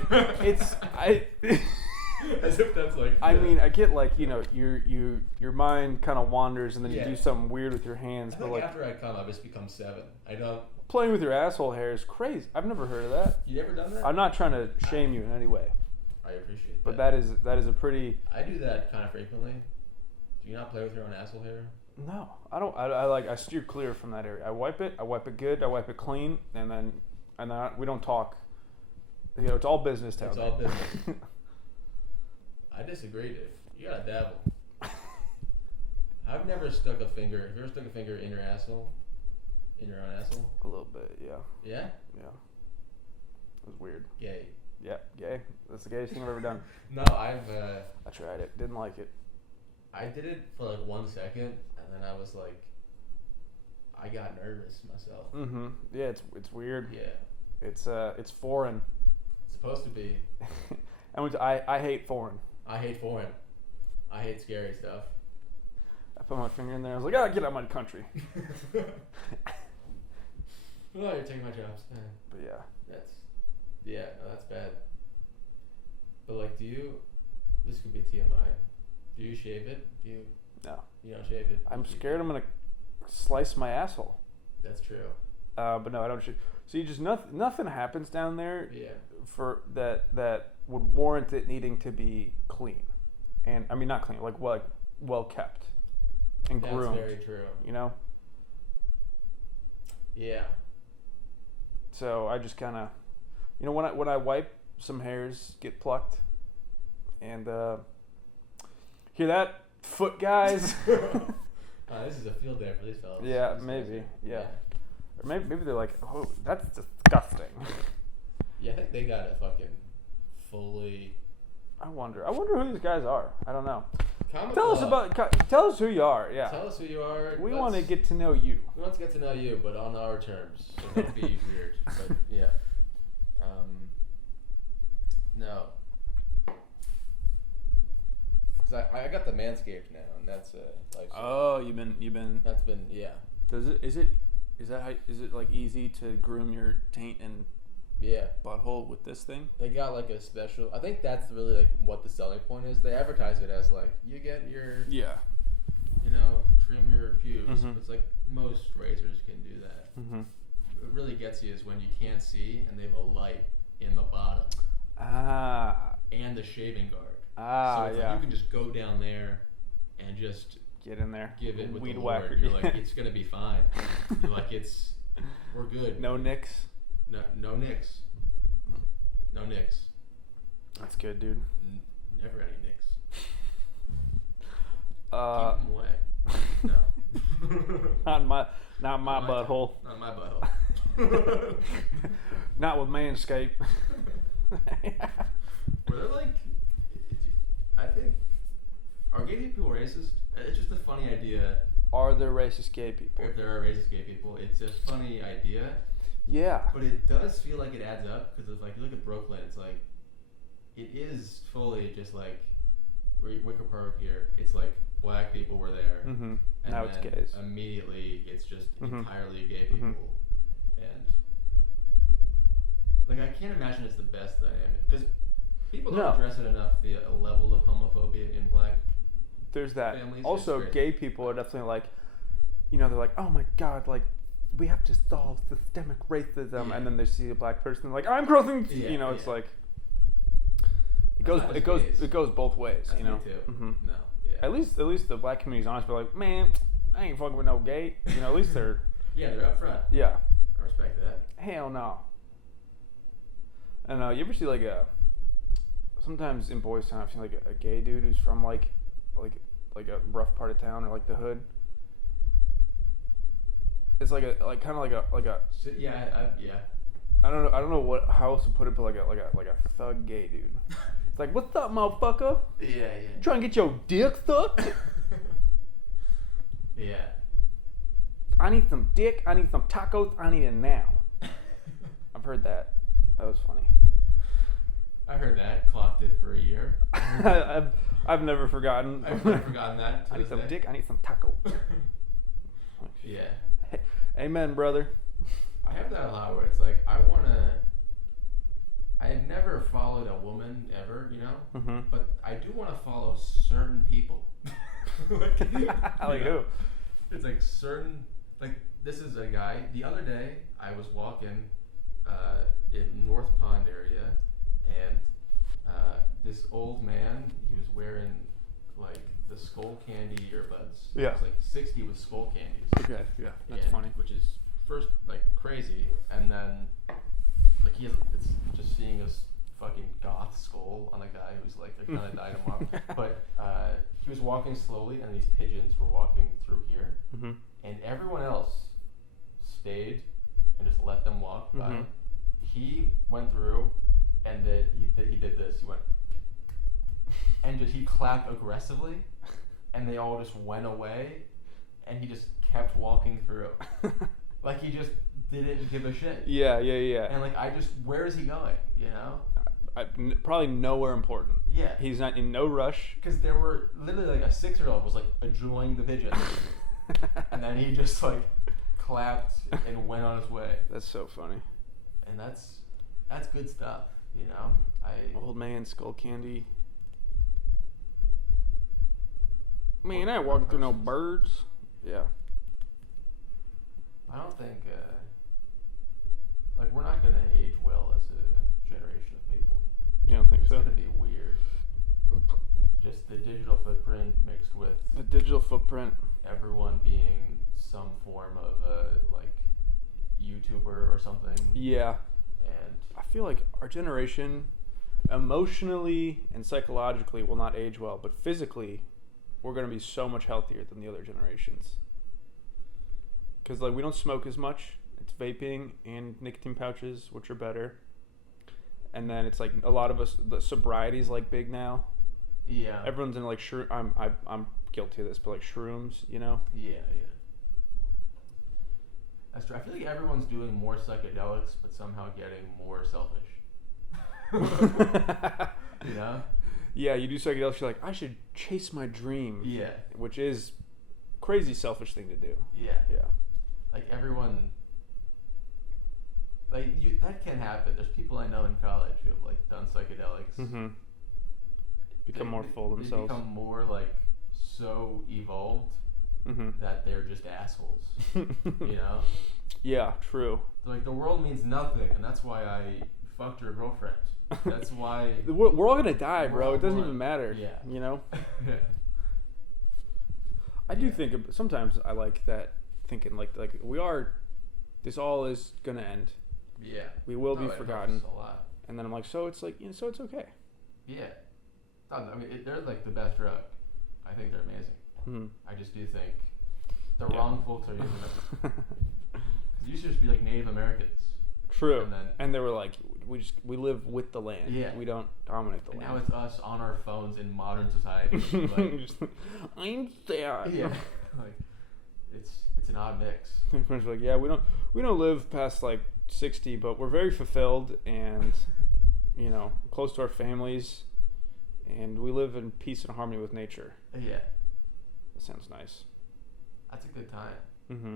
As if that's like. I mean, I get like, you know, your mind kind of wanders and then you do something weird with your hands. I think like after I come, I just become 7. I don't. Playing with your asshole hair is crazy. I've never heard of that. You ever done that? I'm not trying to shame you in any way. I appreciate that. But that is a pretty. I do that kind of frequently. Do you not play with your own asshole hair? No, I don't. I steer clear from that area. I wipe it good. I wipe it clean, and then we don't talk. You know, it's all business down there. It's all business. I disagree, dude. You gotta dabble. I've never stuck a finger. Have you ever stuck a finger in your asshole? In your own asshole? A little bit, yeah. Yeah? Yeah. It was weird. Gay. Yeah, gay. That's the gayest thing I've ever done. No, I tried it. Didn't like it. I did it for like 1 second, and then I was like, I got nervous myself. Mm-hmm. Yeah, it's weird. Yeah. It's foreign. It's supposed to be. And I hate foreign. I hate foreign. I hate scary stuff. I put my finger in there. I was like, get out of my country. Oh, you're taking my jobs. But yeah. That's bad. But like, this could be TMI. Do you shave it? No. You don't shave it? I'm scared I'm going to slice my asshole. That's true. But no, I don't shave. So you just, nothing happens down there for that would warrant it needing to be clean. And, I mean, not clean, like well kept and groomed. That's very true. You know? Yeah. So I just kind of, you know, when I wipe, some hairs get plucked, and hear that, foot guys? This is a field day for these fellas. Yeah, maybe. Yeah. Or maybe they're like, oh, that's disgusting. Yeah, I think they got it fucking fully. I wonder who these guys are. I don't know. Tell us who you are. Yeah. Tell us who you are. We want to get to know you. We want to get to know you, but on our terms. So don't be weird. But yeah. No. Cause I got the Manscaped now, and that's like. Oh, you've been. That's been Is it like easy to groom your taint and butthole with this thing? They got like a special. I think that's really like what the selling point is. They advertise it as like you get your trim your pubes. Mm-hmm. It's like most razors can do that. Mm-hmm. What really gets you is when you can't see and they have a light in the bottom. And the shaving guard. So it's like you can just go down there and just get in there. Give it with weed the whacker. Lord. You're like, it's gonna be fine. You're like, we're good. No nicks. No nicks. No nicks. That's good, dude. Never any nicks. Keep them away. No. Not my butthole. Not my butthole. Not with Manscaped. Were there like, I think, are gay people racist? It's just a funny idea. Are there racist gay people? If there are racist gay people, it's a funny idea. Yeah. But it does feel like it adds up because if like you look at Brooklyn, it's like it is fully just like Wicker Park here. It's like black people were there, Mm-hmm. and Now it's then gays. immediately it's just Mhm. entirely gay people, Mhm. and like I can't imagine it's the best dynamic because people don't No. address it enough. The level of homophobia in black. There's that. Families, Also, it's gay people are definitely like, they're like, oh my god, like, we have to solve systemic racism, Yeah. and then they see a black person like, I'm crossing. Yeah, It's yeah. like That's not just gays. it goes both ways. That's you know. me too. Hmm. No, yeah. At least the black community's honest. They're like, man, I ain't fucking with no gay. At least they're Yeah, they're up front. yeah. I respect that. Hell no. And you ever see like sometimes in Boys Town I've seen like a gay dude who's from like a rough part of town or like the hood. It's like kind of like a So, yeah, yeah. I don't know how else to put it, but like a thug gay dude. It's like, what's up, motherfucker? Yeah. Trying to get your dick sucked? Yeah. I need some dick. I need some tacos. I need it now. I've heard that. That was funny. I heard that. Clocked it for a year. I've never forgotten. I've never forgotten that. to I need this some day. dick. I need some taco. Yeah. Amen, brother. I have that a lot where it's like I have never followed a woman ever, Mm-hmm. but I do want to follow certain people. Like Who? It's like certain, like this is a guy. The other day I was walking in North Pond area, and this old man, he was wearing like the Skull Candy earbuds. Yeah. It was like 60 with Skull Candies. Okay, yeah, that's And- funny. Which is first like crazy, and then like it's just seeing this fucking goth skull on a guy who's like kind of dyed him up. But he was walking slowly, and these pigeons were walking through here, Mm-hmm. and everyone else stayed and just let them walk by. Mhm. He went through, and then he did this. He went, and he clapped aggressively, and they all just went away, and he just kept walking through. Like he just didn't give a shit. Yeah. And like where is he going? Probably nowhere important. Yeah. He's not in no rush. Because there were literally like a 6-year-old was like enjoying the pigeons, and then he just like clapped and went on his way. That's so funny. And that's good stuff, Old man skull candy. Man, I ain't walking through no birds. Yeah. I don't think like we're not gonna age well as a generation of people. You don't think It's so? gonna be weird. Just the digital footprint mixed with The digital footprint. everyone being some form of like YouTuber or something. Yeah. And I feel like our generation, emotionally and psychologically, will not age well, but physically, we're going to be so much healthier than the other generations. Because like we don't smoke as much. It's vaping and nicotine pouches, which are better. And then it's like a lot of us, the sobriety is like big now. yeah. Everyone's in like I'm guilty of this, but like shrooms, Yeah. That's true. I feel like everyone's doing more psychedelics, but somehow getting more selfish. Yeah, you do psychedelics. You're like, I should chase my dream. Yeah. Which is crazy selfish thing to do. Yeah. Yeah. Like everyone. Like that can happen. There's people I know in college who have like done psychedelics. Mm-hmm. Become more full They themselves. become more like so evolved Mm-hmm. that they're just assholes. Yeah, true. They're like the world means nothing, and that's why I fucked your girlfriend. That's why. We're all gonna die, We're bro. all It doesn't one. even matter. Yeah. Yeah. I do think sometimes I like that thinking like we are. This all is gonna end. Yeah. We will be it forgotten. helps a lot. And then I'm like, so it's like so it's okay. Yeah. I mean, they're like the best drug. I think they're amazing. Mm-hmm. I just do think the Yeah. wrong folks are using them. Because you should just be like Native Americans. True. And then- And they were like, we live with the land. Yeah. We don't dominate the And land. now it's us on our phones in modern society. Like, Just, I'm sad. yeah. Like, it's an odd mix. My friends are like, yeah, we don't live past like 60, but we're very fulfilled and close to our families, and we live in peace and harmony with nature. Yeah. That sounds nice. That's a good time. Mm-hmm.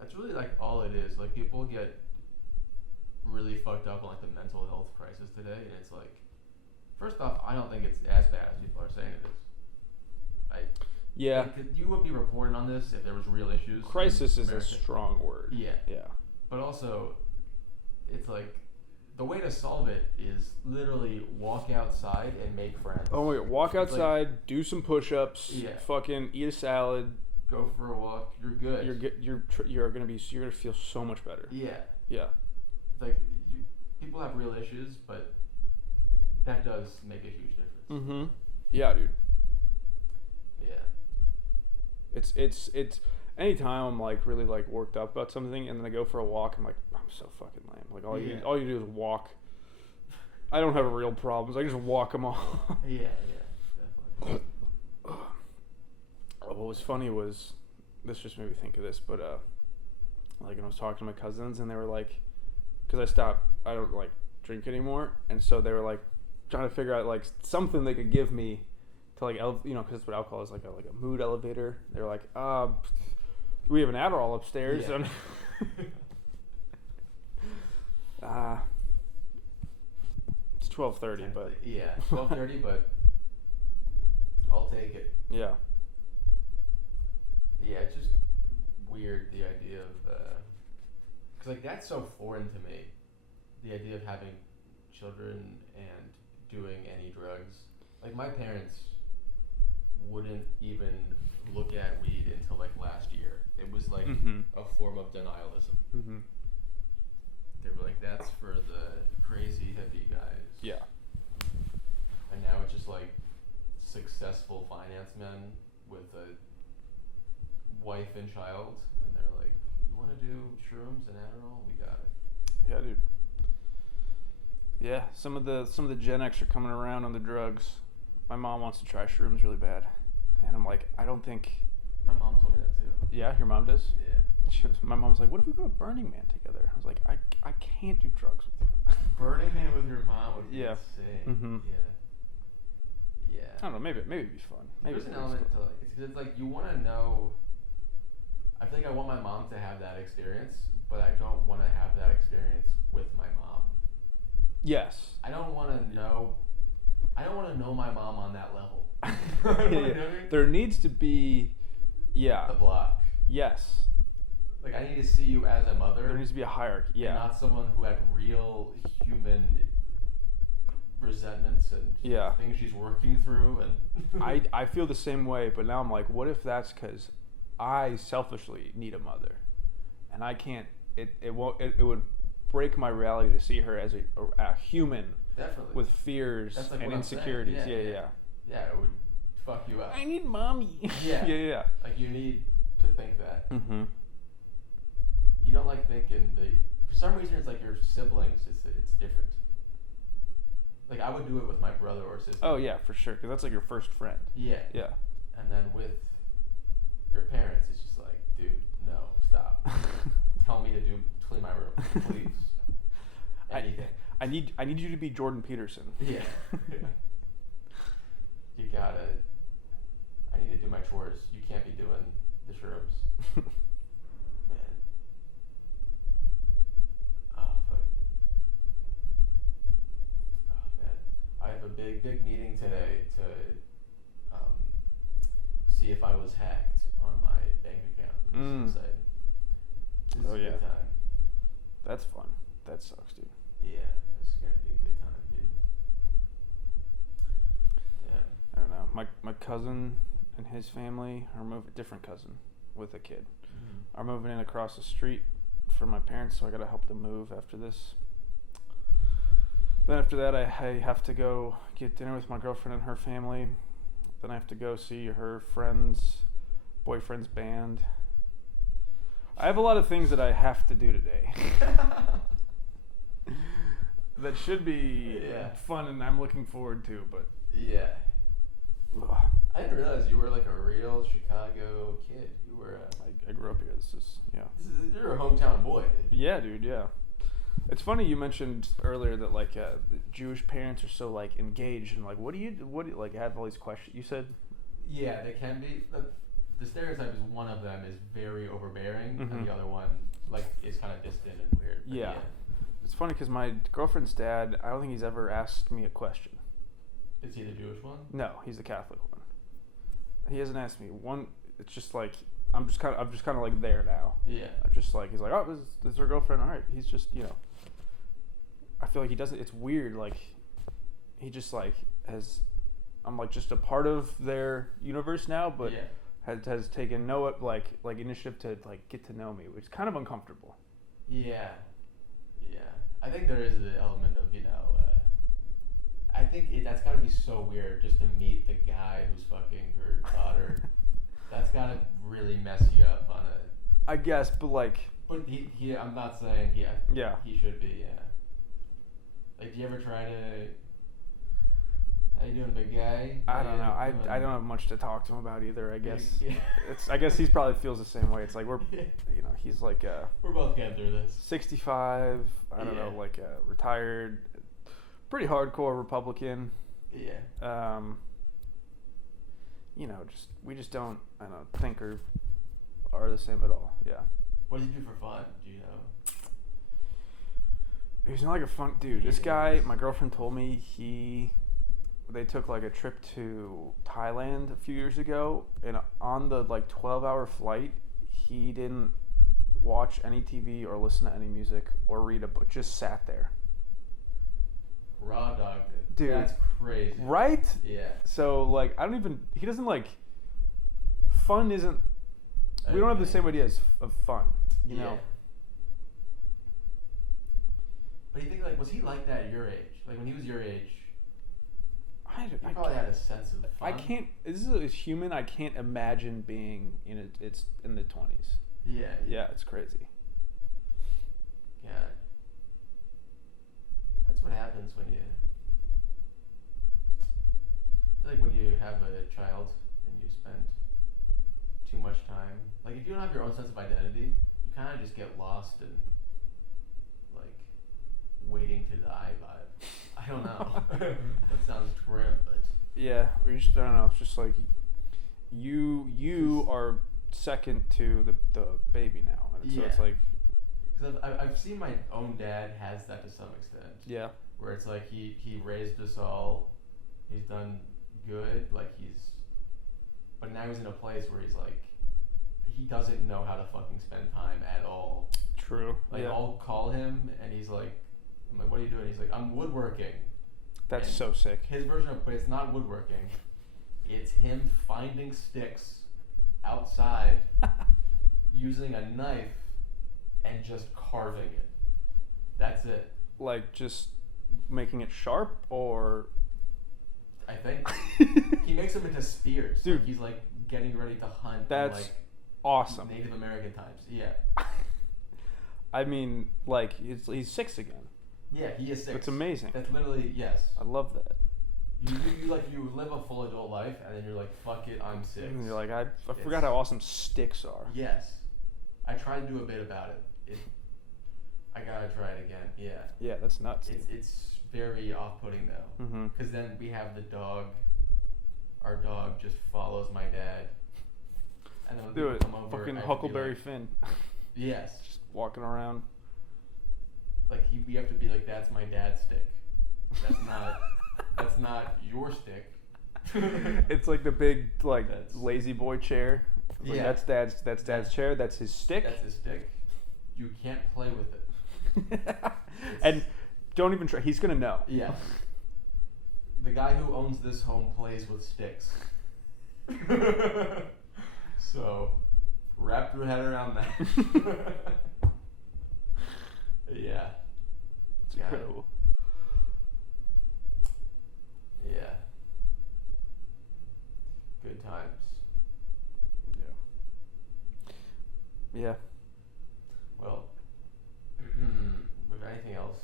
That's really like all it is. Like people get really fucked up on like the mental health crisis today, and it's like, first off, I don't think it's as bad as people are saying it is. Yeah. Like, you would be reporting on this if there was real issues. Crisis is a strong word. Yeah. Yeah. But also, it's like, the way to solve it is literally walk outside and make friends. Oh my god, walk outside, do some push-ups, fucking eat a salad, go for a walk. You're good. You're gonna feel so much better. Yeah. Yeah. It's like people have real issues, but that does make a huge difference. Mm-hmm. Yeah, dude. Yeah. It's anytime I'm like really like worked up about something, and then I go for a walk, I'm like, I'm so fucking lame. Like all you do is walk. I don't have real problems. I just walk them all. Yeah, definitely. What was funny was, this just made me think of this, but like, I was talking to my cousins, and they were like, because I don't like drink anymore, and so they were like trying to figure out like something they could give me to like because that's what alcohol is, like a mood elevator. They were like, we have an Adderall upstairs. Yeah. It's 12:30, but yeah, 12:30, but I'll take it. Yeah. Yeah, it's just weird, the idea of, because like that's so foreign to me, the idea of having children and doing any drugs. Like my parents wouldn't even look at weed until like last year. It was like a form of denialism. Mm-hmm. They were like, that's for the crazy hippie guys. Yeah. And now it's just like successful finance men with a wife and child, and they're like, you want to do shrooms and Adderall? We got it. Yeah, dude. Yeah, some of the Gen X are coming around on the drugs. My mom wants to try shrooms really bad, and I'm like, I don't think. My mom told me that too. Yeah, your mom does? Yeah. My mom was like, what if we go to Burning Man together? I was like, I can't do drugs with you. Burning Man with your mom would be Yeah. insane. Mm-hmm. Yeah. I don't know, maybe it'd be fun. Maybe There's an element to like, it's like you want to know. I think I want my mom to have that experience, but I don't want to have that experience with my mom. Yes. I don't want to know my mom on that level. Yeah. There needs to be, The block. Yes. Like I need to see you as a mother. There needs to be a hierarchy. Yeah. And not someone who had real human resentments and things she's working through. And I feel the same way, but now I'm like, what if that's because I selfishly need a mother, and I can't. It would break my reality to see her as a human. Definitely. With fears like and what insecurities. I'm saying. Yeah, it would fuck you up. I need mommy. Yeah. Like you need to think that. Mm-hmm. You don't like thinking for some reason it's like your siblings. It's different. Like I would do it with my brother or sister. Oh yeah, for sure, because that's like your first friend. Yeah. Yeah. And then with your parents, it's just like, dude, no, stop. Tell me to clean my room, please. Anything. I need you to be Jordan Peterson. Yeah. You gotta. I need to do my chores. You can't be doing the shrooms. Man. Oh fuck. Oh man. I have a big meeting today to see if I was hacked on my bank account. This is exciting. This is a good time. That's fun. That sucks, dude. Yeah, it's gonna be a good time, dude. Yeah. I don't know. My cousin and his family are moving. Different cousin with a kid are moving in across the street from my parents, so I gotta help them move after this. Then after that, I have to go get dinner with my girlfriend and her family. Then I have to go see her boyfriend's band. I have a lot of things that I have to do today. that should be Yeah. fun, and I'm looking forward to. But Yeah. ugh, I didn't realize you were like a real Chicago kid. You were. I grew up here. You're a hometown boy, dude. Yeah, dude. Yeah. It's funny you mentioned earlier that like the Jewish parents are so like engaged and like what do you like have all these questions. You said. Yeah, they can be. The stereotype is one of them is very overbearing, Mhm. and the other one like is kind of distant and weird. But Yeah. It's funny because my girlfriend's dad, I don't think he's ever asked me a question. Is he the Jewish one? No, he's the Catholic one. He hasn't asked me one. It's just like I'm just kind of like there now. Yeah. I'm just like he's like, oh, this is her girlfriend. All right. He's just I feel like he doesn't. It's weird. Like he just like has. I'm like just a part of their universe now, but yeah. has taken like initiative to like get to know me, which is kind of uncomfortable. Yeah. Yeah. I think there is the element of I think that's gotta be so weird just to meet the guy who's fucking her daughter. That's gotta really mess you up on a. I guess, but like. But he I'm not saying Yeah. he should be, yeah. Like, do you ever try to? How you doing, big guy? I don't know. I don't have much to talk to him about either. I guess. Yeah. I guess he probably feels the same way. It's like we're, he's like we're both getting through this. 65. I don't know, like retired, pretty hardcore Republican. Yeah. We just don't. I don't think or are the same at all. Yeah. What did you do for fun? Do you know? He's not like a fun dude. This guy, my girlfriend told me they took like a trip to Thailand a few years ago, and on the like 12-hour flight, he didn't watch any TV or listen to any music or read a book. Just sat there. Raw dogged it. Dude. That's crazy. Right? Yeah. So like he doesn't like fun isn't. We don't have the same ideas of fun, you know. But you think like was he like that at your age? Like when he was your age? I probably had a sense of fun. I can't. This is human. I can't imagine being it's in the 20s. Yeah. Yeah, it's crazy. God. That's what happens when you. I feel like when you have a child and you spend too much time, like if you don't have your own sense of identity, you kind of just get lost in like waiting to die vibe. I don't know. That sounds grim, but yeah, or you just I don't know. It's just like you are second to the baby now, and so it's like because I've seen my own dad has that to some extent. Yeah. Where it's like he raised us all, he's done good, like but now he's in a place where he's like he doesn't know how to fucking spend time at all. True. Like I'll call him and he's like, I'm like, what are you doing? He's like, I'm woodworking. That's And so sick. His version of, but it's not woodworking. It's him finding sticks outside, using a knife, and just carving it. That's it. Like just making it sharp, or I think he makes them into spears. Dude, like he's like getting ready to hunt. That's in, like, awesome. Native American times. Yeah. I mean, like he's 6 again. Yeah, he is 6. That's amazing. That's literally yes. I love that. You live a full adult life and then you're like, fuck it, I'm 6. And you're like, I forgot how awesome sticks are. Yes. I tried to do a bit about it. I gotta try it again. Yeah. Yeah, that's nuts. It's very off-putting though. Mm-hmm. Because then we have the dog. Our dog just follows my dad. And then when people come over, fucking I have to be Huckleberry like, Finn. Yes. Just walking around. Like we have to be like, that's my dad's stick. That's not your stick. It's like the big That's lazy boy chair. Like, Yeah. That's dad's chair. That's his stick. That's his stick. You can't play with it. And don't even try. He's gonna know. Yeah. The guy who owns this home plays with sticks. So, wrap your head around that. Yeah. It's incredible. Yeah. Good times. Yeah. Yeah. Well, with anything else,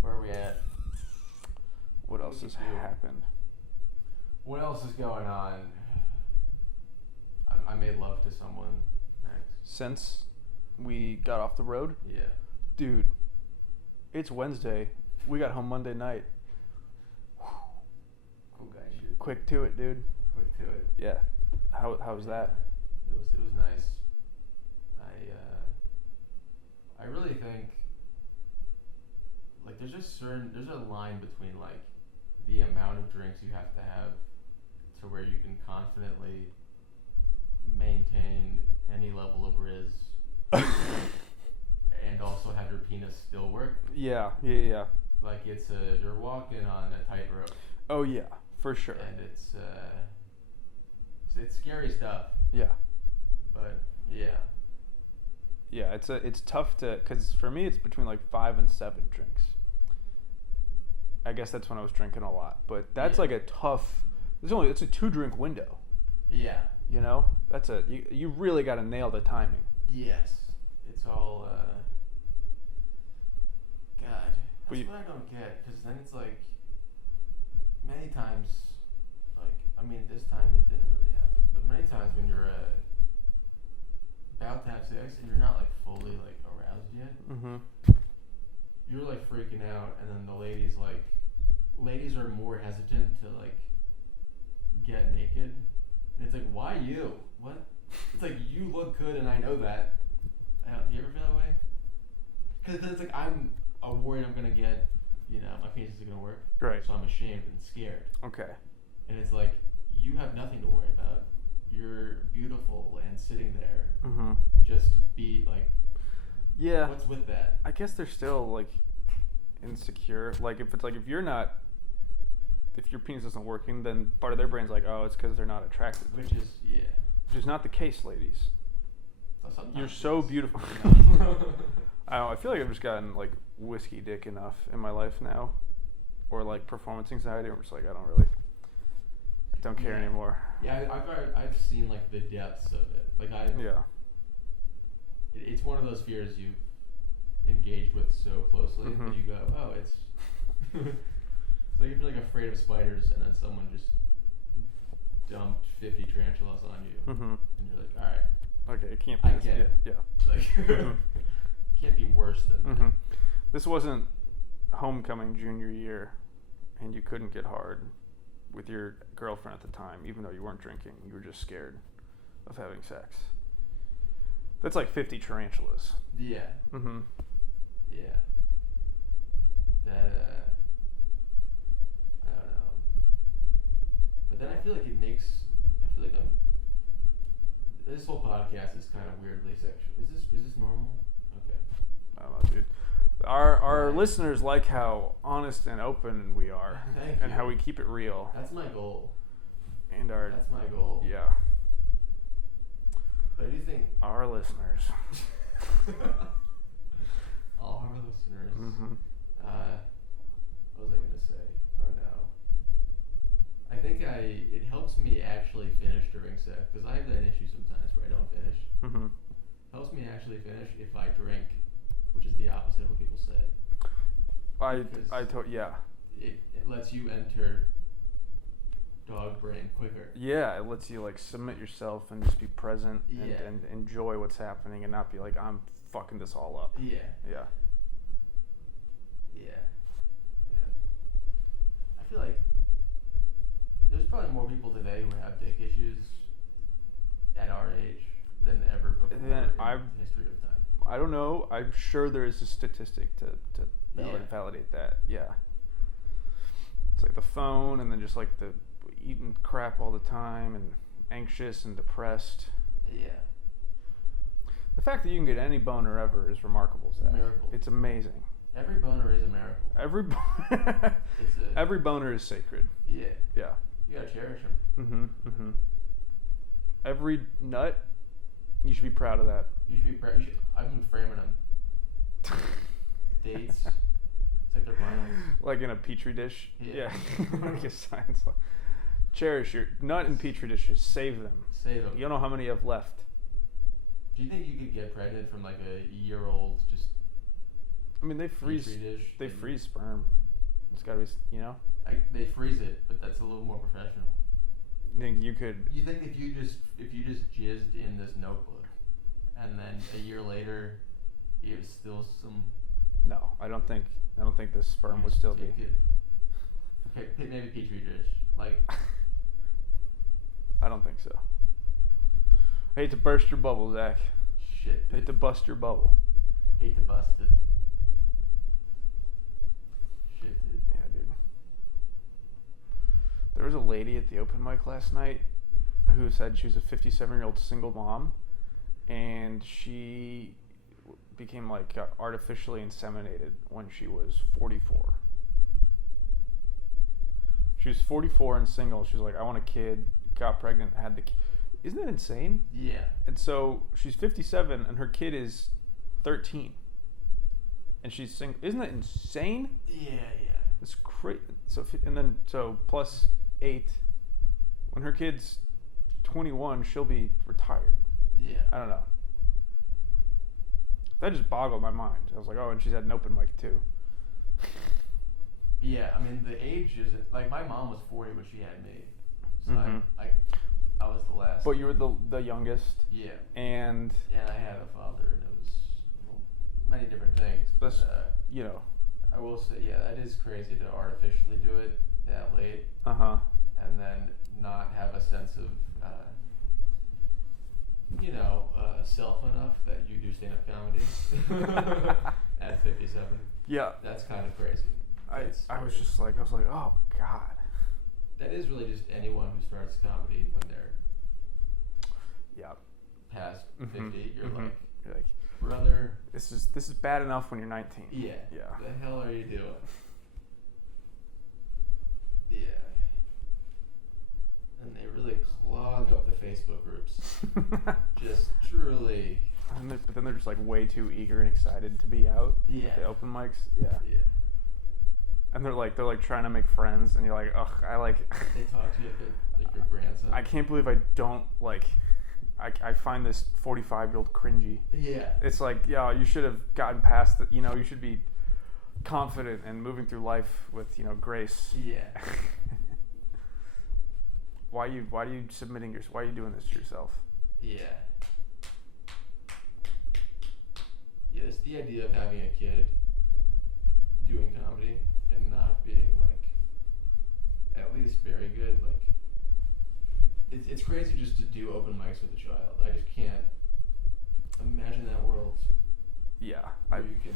where are we at? else has too. happened? What else is going on? I made love to someone. Thanks. Since we got off the road? Yeah. Dude, it's Wednesday. We got home Monday night. Cool guy shit. Quick to it, dude. Quick to it. Yeah. How was that? It was nice. I really think like there's a line between like the amount of drinks you have to have to where you can confidently maintain any level of rizz and also have your penis still work. Yeah. Like you're walking on a tightrope. Oh yeah, for sure. And it's scary stuff. Yeah. But yeah. Yeah, it's tough to, because for me it's between like 5 and 7 drinks. I guess that's when I was drinking a lot, but that's like a tough. It's a 2-drink window. Yeah. You know, that's you really got to nail the timing. Yes, it's all. God, that's what I don't get, because then it's like many times, like I mean, this time it didn't really happen, but many times when you're about to have sex and you're not like fully like aroused yet, you're like freaking out, and then the ladies are more hesitant to like get naked, and it's like, why you? What? It's like, you look good and I know that. Do you ever feel that way? Because it's like I'm worried I'm gonna get, my penis isn't gonna work, right? So I'm ashamed and scared. Okay. And it's like, you have nothing to worry about. You're beautiful and sitting there. Just be like, yeah. What's with that? I guess they're still like insecure. Like if your penis isn't working, then part of their brain's like, oh, it's because they're not attracted. Which is not the case, ladies. Sometimes you're so beautiful. I don't know, I feel like I've just gotten like whiskey dick enough in my life now, or like performance anxiety. I'm just like, I don't care anymore. Yeah, I've seen like the depths of it. Like it's one of those fears you've engaged with so closely that you go, oh, it's it's like if you're like afraid of spiders and then someone just dumped 50 tarantulas on you, and you're like, all right, okay, it can't be. Yeah. Like, can't be worse than that. This wasn't homecoming junior year, and you couldn't get hard with your girlfriend at the time, even though you weren't drinking. You were just scared of having sex. That's like 50 tarantulas. Yeah. Yeah. That I don't know. But then I feel like this whole podcast is kind of weirdly sexual. Is this normal? Okay. I don't know, dude. Our listeners like how honest and open we are. Thank and you. how we keep it real. That's my goal. And that's my goal. Yeah. But do you think our listeners? All our listeners. What was I gonna say? Oh no. I think it helps me actually finish during sex, because I have that issue sometimes where I don't finish. Helps me actually finish if I drink, which is the opposite of what people say. It lets you enter dog brain quicker. Yeah, it lets you like submit yourself and just be present Yeah. and enjoy what's happening and not be like, I'm fucking this all up. Yeah. Yeah. Yeah. Yeah. I feel like there's probably more people today who have dick issues at our age than ever before in the history of time. I don't know. I'm sure there is a statistic to validate that. Yeah. It's like the phone, and then just like the eating crap all the time and anxious and depressed. Yeah. The fact that you can get any boner ever is remarkable, Zach. Miracle. It's amazing. Every boner is a miracle. Every boner is sacred. Yeah. Yeah. You gotta cherish them. Every nut, you should be proud of that. You should be proud. I've been framing them. Dates. It's like they're vinyls. Like in a petri dish. Yeah. Like a science. Cherish your nut in petri dishes. Save them. Save them. You don't know how many you have left. Do you think you could get pregnant from like a year-old just? I mean, they freeze. Petri dish They freeze sperm. It's got to be, you know. They freeze it, but that's a little more professional. I think you could. You think if you just jizzed in this notebook, and then a year later, it was still some. No, I don't think the sperm would still be. Okay, maybe petri dish. Like. I don't think so. I hate to burst your bubble, Zach. Shit. Dude. Hate to bust your bubble. Hate to bust it. Shit, dude. Yeah, dude. There was a lady at the open mic last night who said she was a 57-year-old single mom, and she became got artificially inseminated when she was 44. She was 44 and single. She was like, I want a kid. Got pregnant, had the kid. Isn't that insane? Yeah. And so she's 57 and her kid is 13. And she's single. Isn't that insane? Yeah. It's crazy. So plus 8. When her kid's 21, she'll be retired. Yeah. I don't know. That just boggled my mind. I was like, oh, and she's at an open mic too. Yeah, I mean the age isn't like my mom was 40 when she had me, so Mhm. I was the last. But you were the youngest. Yeah. And I had a father, and it was many different things. But you know. I will say, yeah, that is crazy to artificially do it that late. And then not have a sense of, self enough that you do stand-up comedy at 57. Yeah. That's kind of crazy. I was like, oh God. That is really just anyone who starts comedy when they're past 50. You're like, brother, this is bad enough when you're 19. Yeah. Yeah. The hell are you doing? Yeah. And they really clog up the Facebook groups. Just truly. But then they're just way too eager and excited to be out. Yeah. At the open mics. Yeah. Yeah. And they're trying to make friends, and you're like, ugh, They talk to you like your grandson. I can't believe I don't I find this 45-year-old cringy. Yeah. It's you should have gotten past it. You should be confident and moving through life with grace. Yeah. Why are you submitting why are you doing this to yourself? Yeah. Yeah, it's the idea of having a kid doing comedy and not being at least very good. It's crazy just to do open mics with a child. I just can't imagine that world. Yeah. Where you can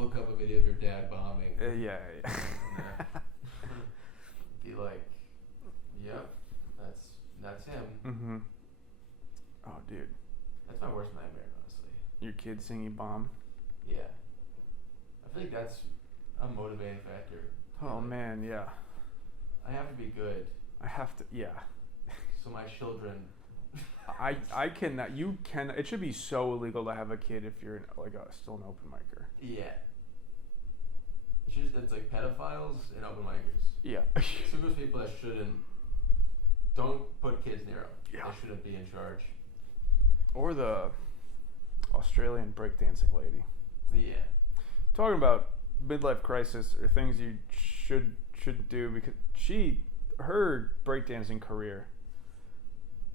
look up a video of your dad bombing. Yeah. Be like, yep, that's him. Mm-hmm. Oh, dude. That's my worst nightmare, honestly. Your kid seeing you bomb? Yeah. I feel like that's a motivating factor. Oh, man, yeah. I have to be good. I have to, yeah. So my children. I cannot. You can. It should be so illegal to have a kid if you're still an open micer. Yeah. It's like pedophiles and open micers. Yeah. Two of those people that shouldn't. Don't put kids near them. Yeah. They shouldn't be in charge. Or the Australian breakdancing lady. Yeah. Talking about midlife crisis or things you should do, because her breakdancing career.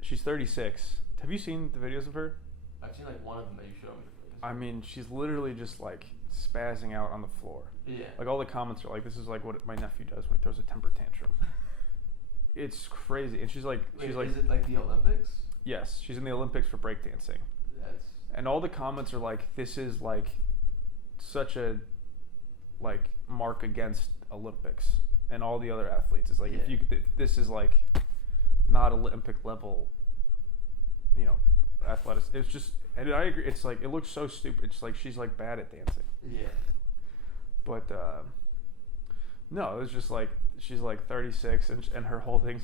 She's 36. Have you seen the videos of her? I've seen one of them that you showed me. I mean, she's literally just spazzing out on the floor. Yeah. All the comments are this is what my nephew does when he throws a temper tantrum. It's crazy, and she's Wait, is it the Olympics? Yes, she's in the Olympics for breakdancing. And all the comments are this is such a mark against Olympics and all the other athletes. It's if you could, this is not Olympic level, athletics. It's just, and I agree. It's it looks so stupid. It's she's bad at dancing. Yeah. But no, it was just she's 36, and her whole thing's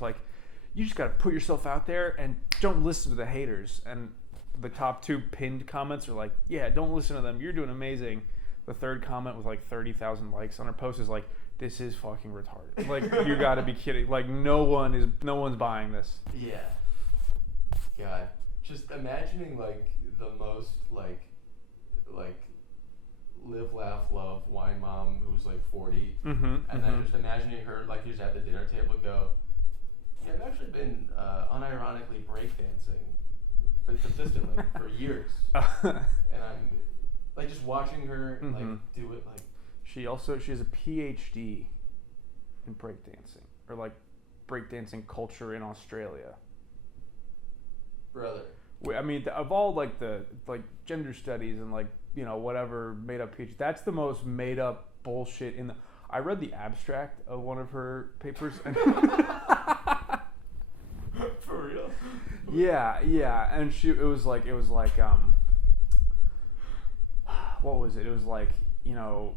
you just gotta put yourself out there and don't listen to the haters. And the top 2 pinned comments are yeah, don't listen to them. You're doing amazing. The third comment with 30,000 likes on her post is this is fucking retarded. You gotta be kidding. No one's buying this. Yeah. God, just imagining the most live, laugh, love wine mom who's like 40, Mm-hmm. and then just imagining her like just at the dinner table go, yeah, I've actually been unironically breakdancing consistently for years, and I'm like just watching her like do it like. She has a PhD in breakdancing, or like breakdancing culture in Australia. Brother. I mean, of all like the gender studies and like, you know, whatever made up PhD, that's the most made up bullshit in the. I read the abstract of one of her papers. And For real? Yeah, and it was like what was it? It was like, you know,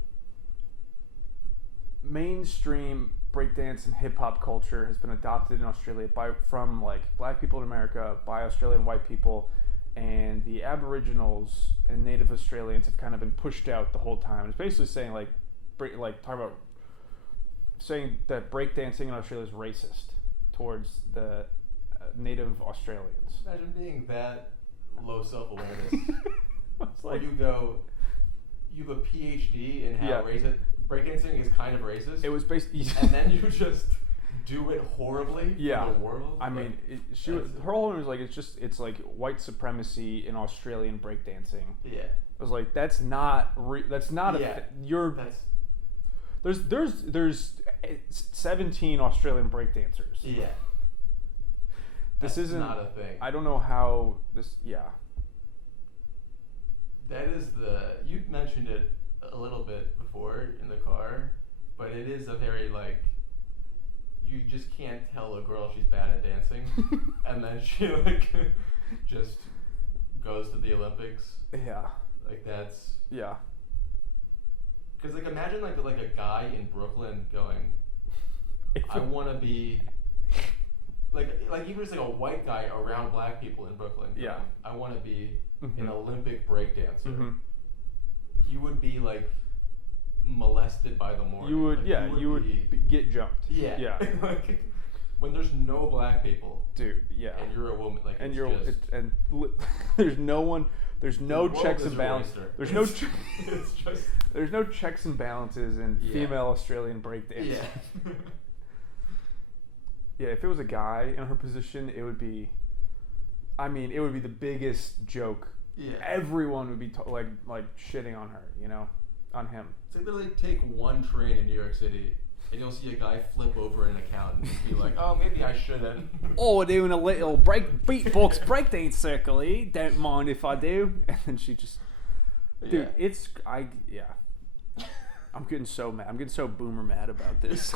mainstream breakdance and hip hop culture has been adopted in Australia from like black people in America by Australian white people, and the Aboriginals and Native Australians have kind of been pushed out the whole time. It's basically saying saying that breakdancing in Australia is racist towards the Native Australians. Imagine being that low self-awareness. It's Where like, you go, you have a PhD in how racist breakdancing is kind of racist. it was basically, and then you just do it horribly for the world. I mean, her whole thing was like, it's like white supremacy in Australian breakdancing. Yeah. I was like, that's not there's 17 Australian breakdancers. Yeah. This That's isn't not a thing. I don't know how this. Yeah. That is you mentioned it a little bit before in the car, but it is a very like, you just can't tell a girl she's bad at dancing, and then she like just goes to the Olympics. Yeah. Like that's. Yeah. Because like imagine like a guy in Brooklyn going, I want to be. Like even just like a white guy around black people in Brooklyn. Going, Yeah. I want to be an Olympic breakdancer. You would be like molested by the morning. You would, like, you would get jumped. Yeah. Yeah. Like when there's no black people. Dude, yeah. And you're a woman, like and it's you're just, there's no one. There's no the checks world and is balances. oyster. There's no. It's just. There's no checks and balances in female Australian breakdancing. Yeah. Yeah, if it was a guy in her position, it would be. I mean, it would be the biggest joke. Yeah. Everyone would be like shitting on her, you know, on him. It's like literally take one train in New York City, and you'll see a guy flip over an account and just be like, "Oh, maybe I shouldn't." Oh, we're doing a little beatbox breakdance circle, eh? Don't mind if I do. And then she just, dude, I'm getting so mad. I'm getting so boomer mad about this.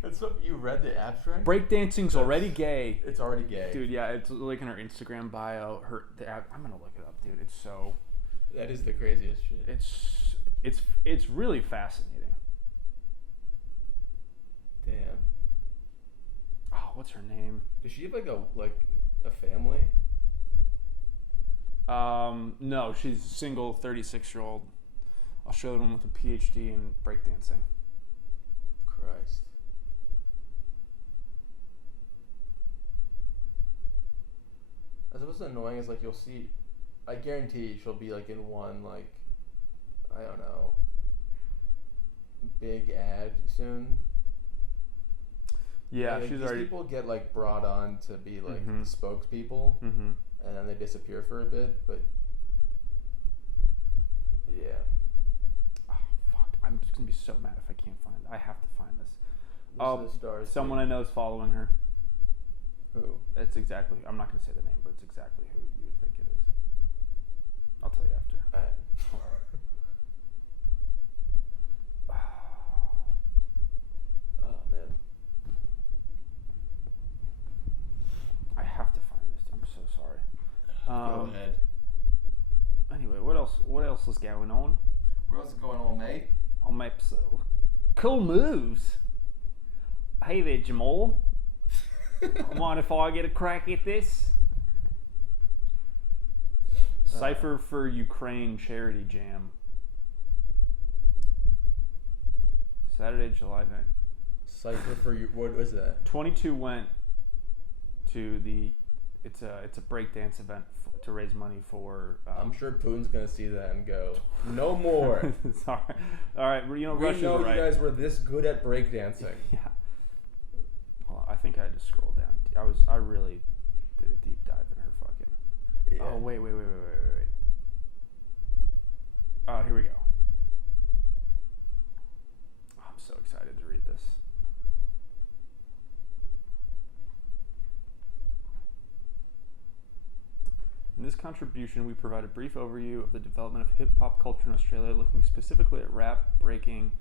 That's what you read the abstract. Breakdancing's already gay. It's already gay, Dude, yeah, it's like in her Instagram bio. I'm gonna look it up, dude. It's so. That is the craziest shit. It's really fascinating. Damn. Oh, what's her name? Does she have like a family? No, she's a single 36-year-old Australian with a PhD in breakdancing. Christ. That's what's annoying is like you'll see, I guarantee she'll be like in one like, I don't know, big ad soon. Yeah, like, she's these already. people get like brought on to be like Mhm. the spokespeople, Mm-hmm. and then they disappear for a bit. But yeah, Oh, fuck! I'm just gonna be so mad if I can't find it. I have to find this. this is the stars. Someone I know is following her. Who? It's exactly. I'm not gonna say the name, but it's exactly who you would think it is. I'll tell you after. Oh man. I have to find this. I'm so sorry. Go ahead. Anyway, what else is going on? What else is going on, mate? On my episode. Cool moves. Hey there, Jamal. Mind if I get a crack at this? Cypher for Ukraine charity jam. Saturday, July 9th. Cypher for you. What was that? 22 went to the it's a breakdance event to raise money for. I'm sure Putin's gonna see that and go, no more. Sorry. All right, We Russia's know right. you guys were this good at breakdancing. Yeah. Hold on, I think I just scrolled down. I really did a deep dive in her fucking. Yeah. Oh wait. Oh, here we go. I'm so excited to read this. In this contribution, we provide a brief overview of the development of hip-hop culture in Australia, looking specifically at rap, breaking.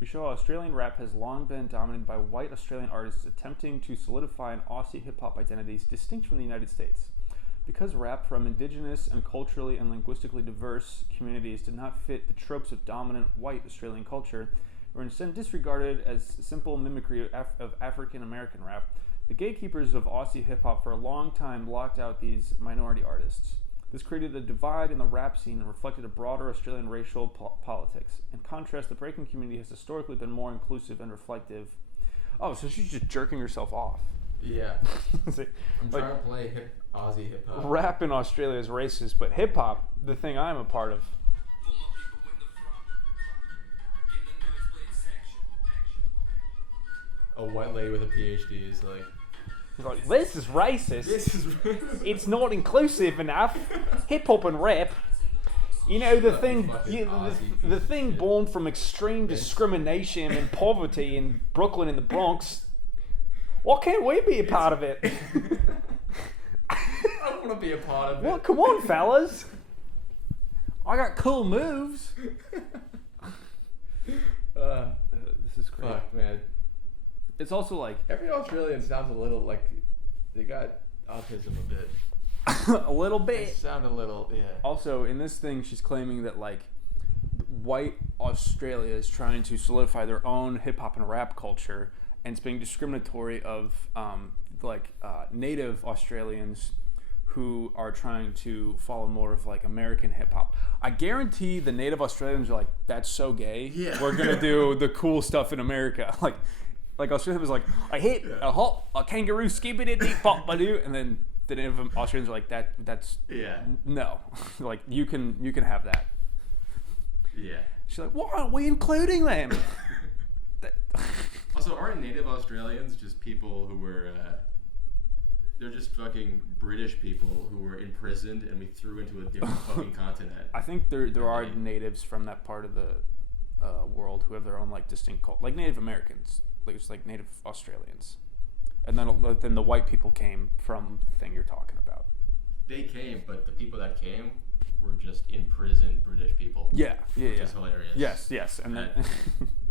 We show how Australian rap has long been dominated by white Australian artists attempting to solidify an Aussie hip-hop identity distinct from the United States. Because rap from indigenous and culturally and linguistically diverse communities did not fit the tropes of dominant white Australian culture, were instead disregarded as simple mimicry of African American rap, the gatekeepers of Aussie hip-hop for a long time blocked out these minority artists. This created a divide in the rap scene and reflected a broader Australian racial politics. In contrast, the breaking community has historically been more inclusive and reflective. Oh, so she's just jerking herself off. Yeah. See, I'm trying to play Aussie hip hop. Rap in Australia is racist, but hip-hop, the thing I'm a part of. A white lady with a PhD is like, This is racist. this is It's not inclusive enough. Hip hop and rap. You know the Shut thing, the fucking Aussie piece the of thing shit. born from extreme discrimination and poverty in Brooklyn and the Bronx. Why can't we be a part of it? I don't want to be a part of it. What? Come on, fellas. I got cool moves. This is great. Fuck, man. It's also like Every Australian sounds a little like they got autism a bit. a little They bit. sound a little, yeah. Also, in this thing, she's claiming that like white Australia is trying to solidify their own hip hop and rap culture, and it's being discriminatory of native Australians who are trying to follow more of like American hip hop. I guarantee the native Australians are like, that's so gay. Yeah. We're gonna do the cool stuff in America. Like Australia was like, I hit a hop, a kangaroo, skibbity dee pop badoo, and then the native Australians are like, that's Yeah. no. Like you can have that. Yeah. She's like, why aren't we including them? Also, aren't native Australians just people who were, they're just fucking British people who were imprisoned and we threw into a different fucking continent? I think there are natives from that part of the world who have their own like distinct culture, like Native Americans, like it's like Native Australians, and then the white people came from the thing you're talking about. They came, but the people that came were just imprisoned British people. Yeah, Which is hilarious. Yes, and then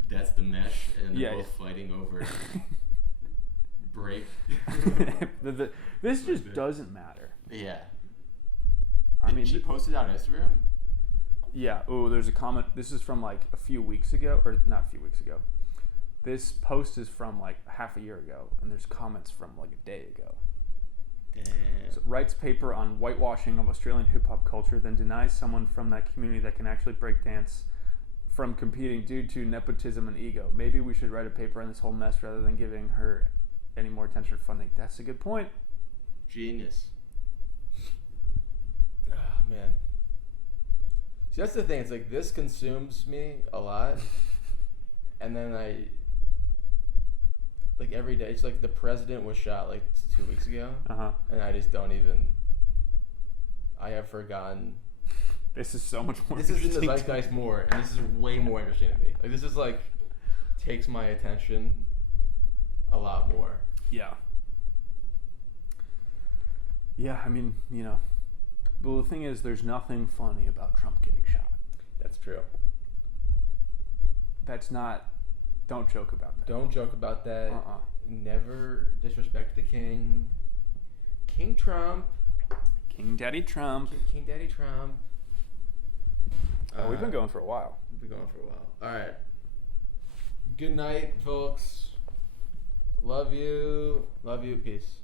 That's the mesh, and they're Yeah, both fighting over break. this just doesn't matter. Yeah. I mean, she posted on Instagram. yeah. Oh, there's a comment. This is from like a few weeks ago, or not a few weeks ago. This post is from like half a year ago, and there's comments from like a day ago. Damn. So, writes paper on whitewashing of Australian hip hop culture, then denies someone from that community that can actually break dance from competing due to nepotism and ego. Maybe we should write a paper on this whole mess rather than giving her any more attention or funding. That's a good point. Genius. Ah, man. See, that's the thing. It's like this consumes me a lot, and then like every day. It's like the president was shot like 2 weeks ago, and I just don't even. I have forgotten. This is so much more. This is in the interesting to zeitgeist more, and this is way more interesting to me. Like this is like takes my attention a lot more. Yeah. Yeah, I mean, you know. Well, the thing is, there's nothing funny about Trump getting shot. That's true. That's not. Don't joke about that. Don't joke about that. Uh-uh. Never disrespect the king. King Trump. King Daddy Trump. King Daddy Trump. Oh, we've been going for a while. We've been going for a while. All right. Good night, folks. Love you. Love you. Peace.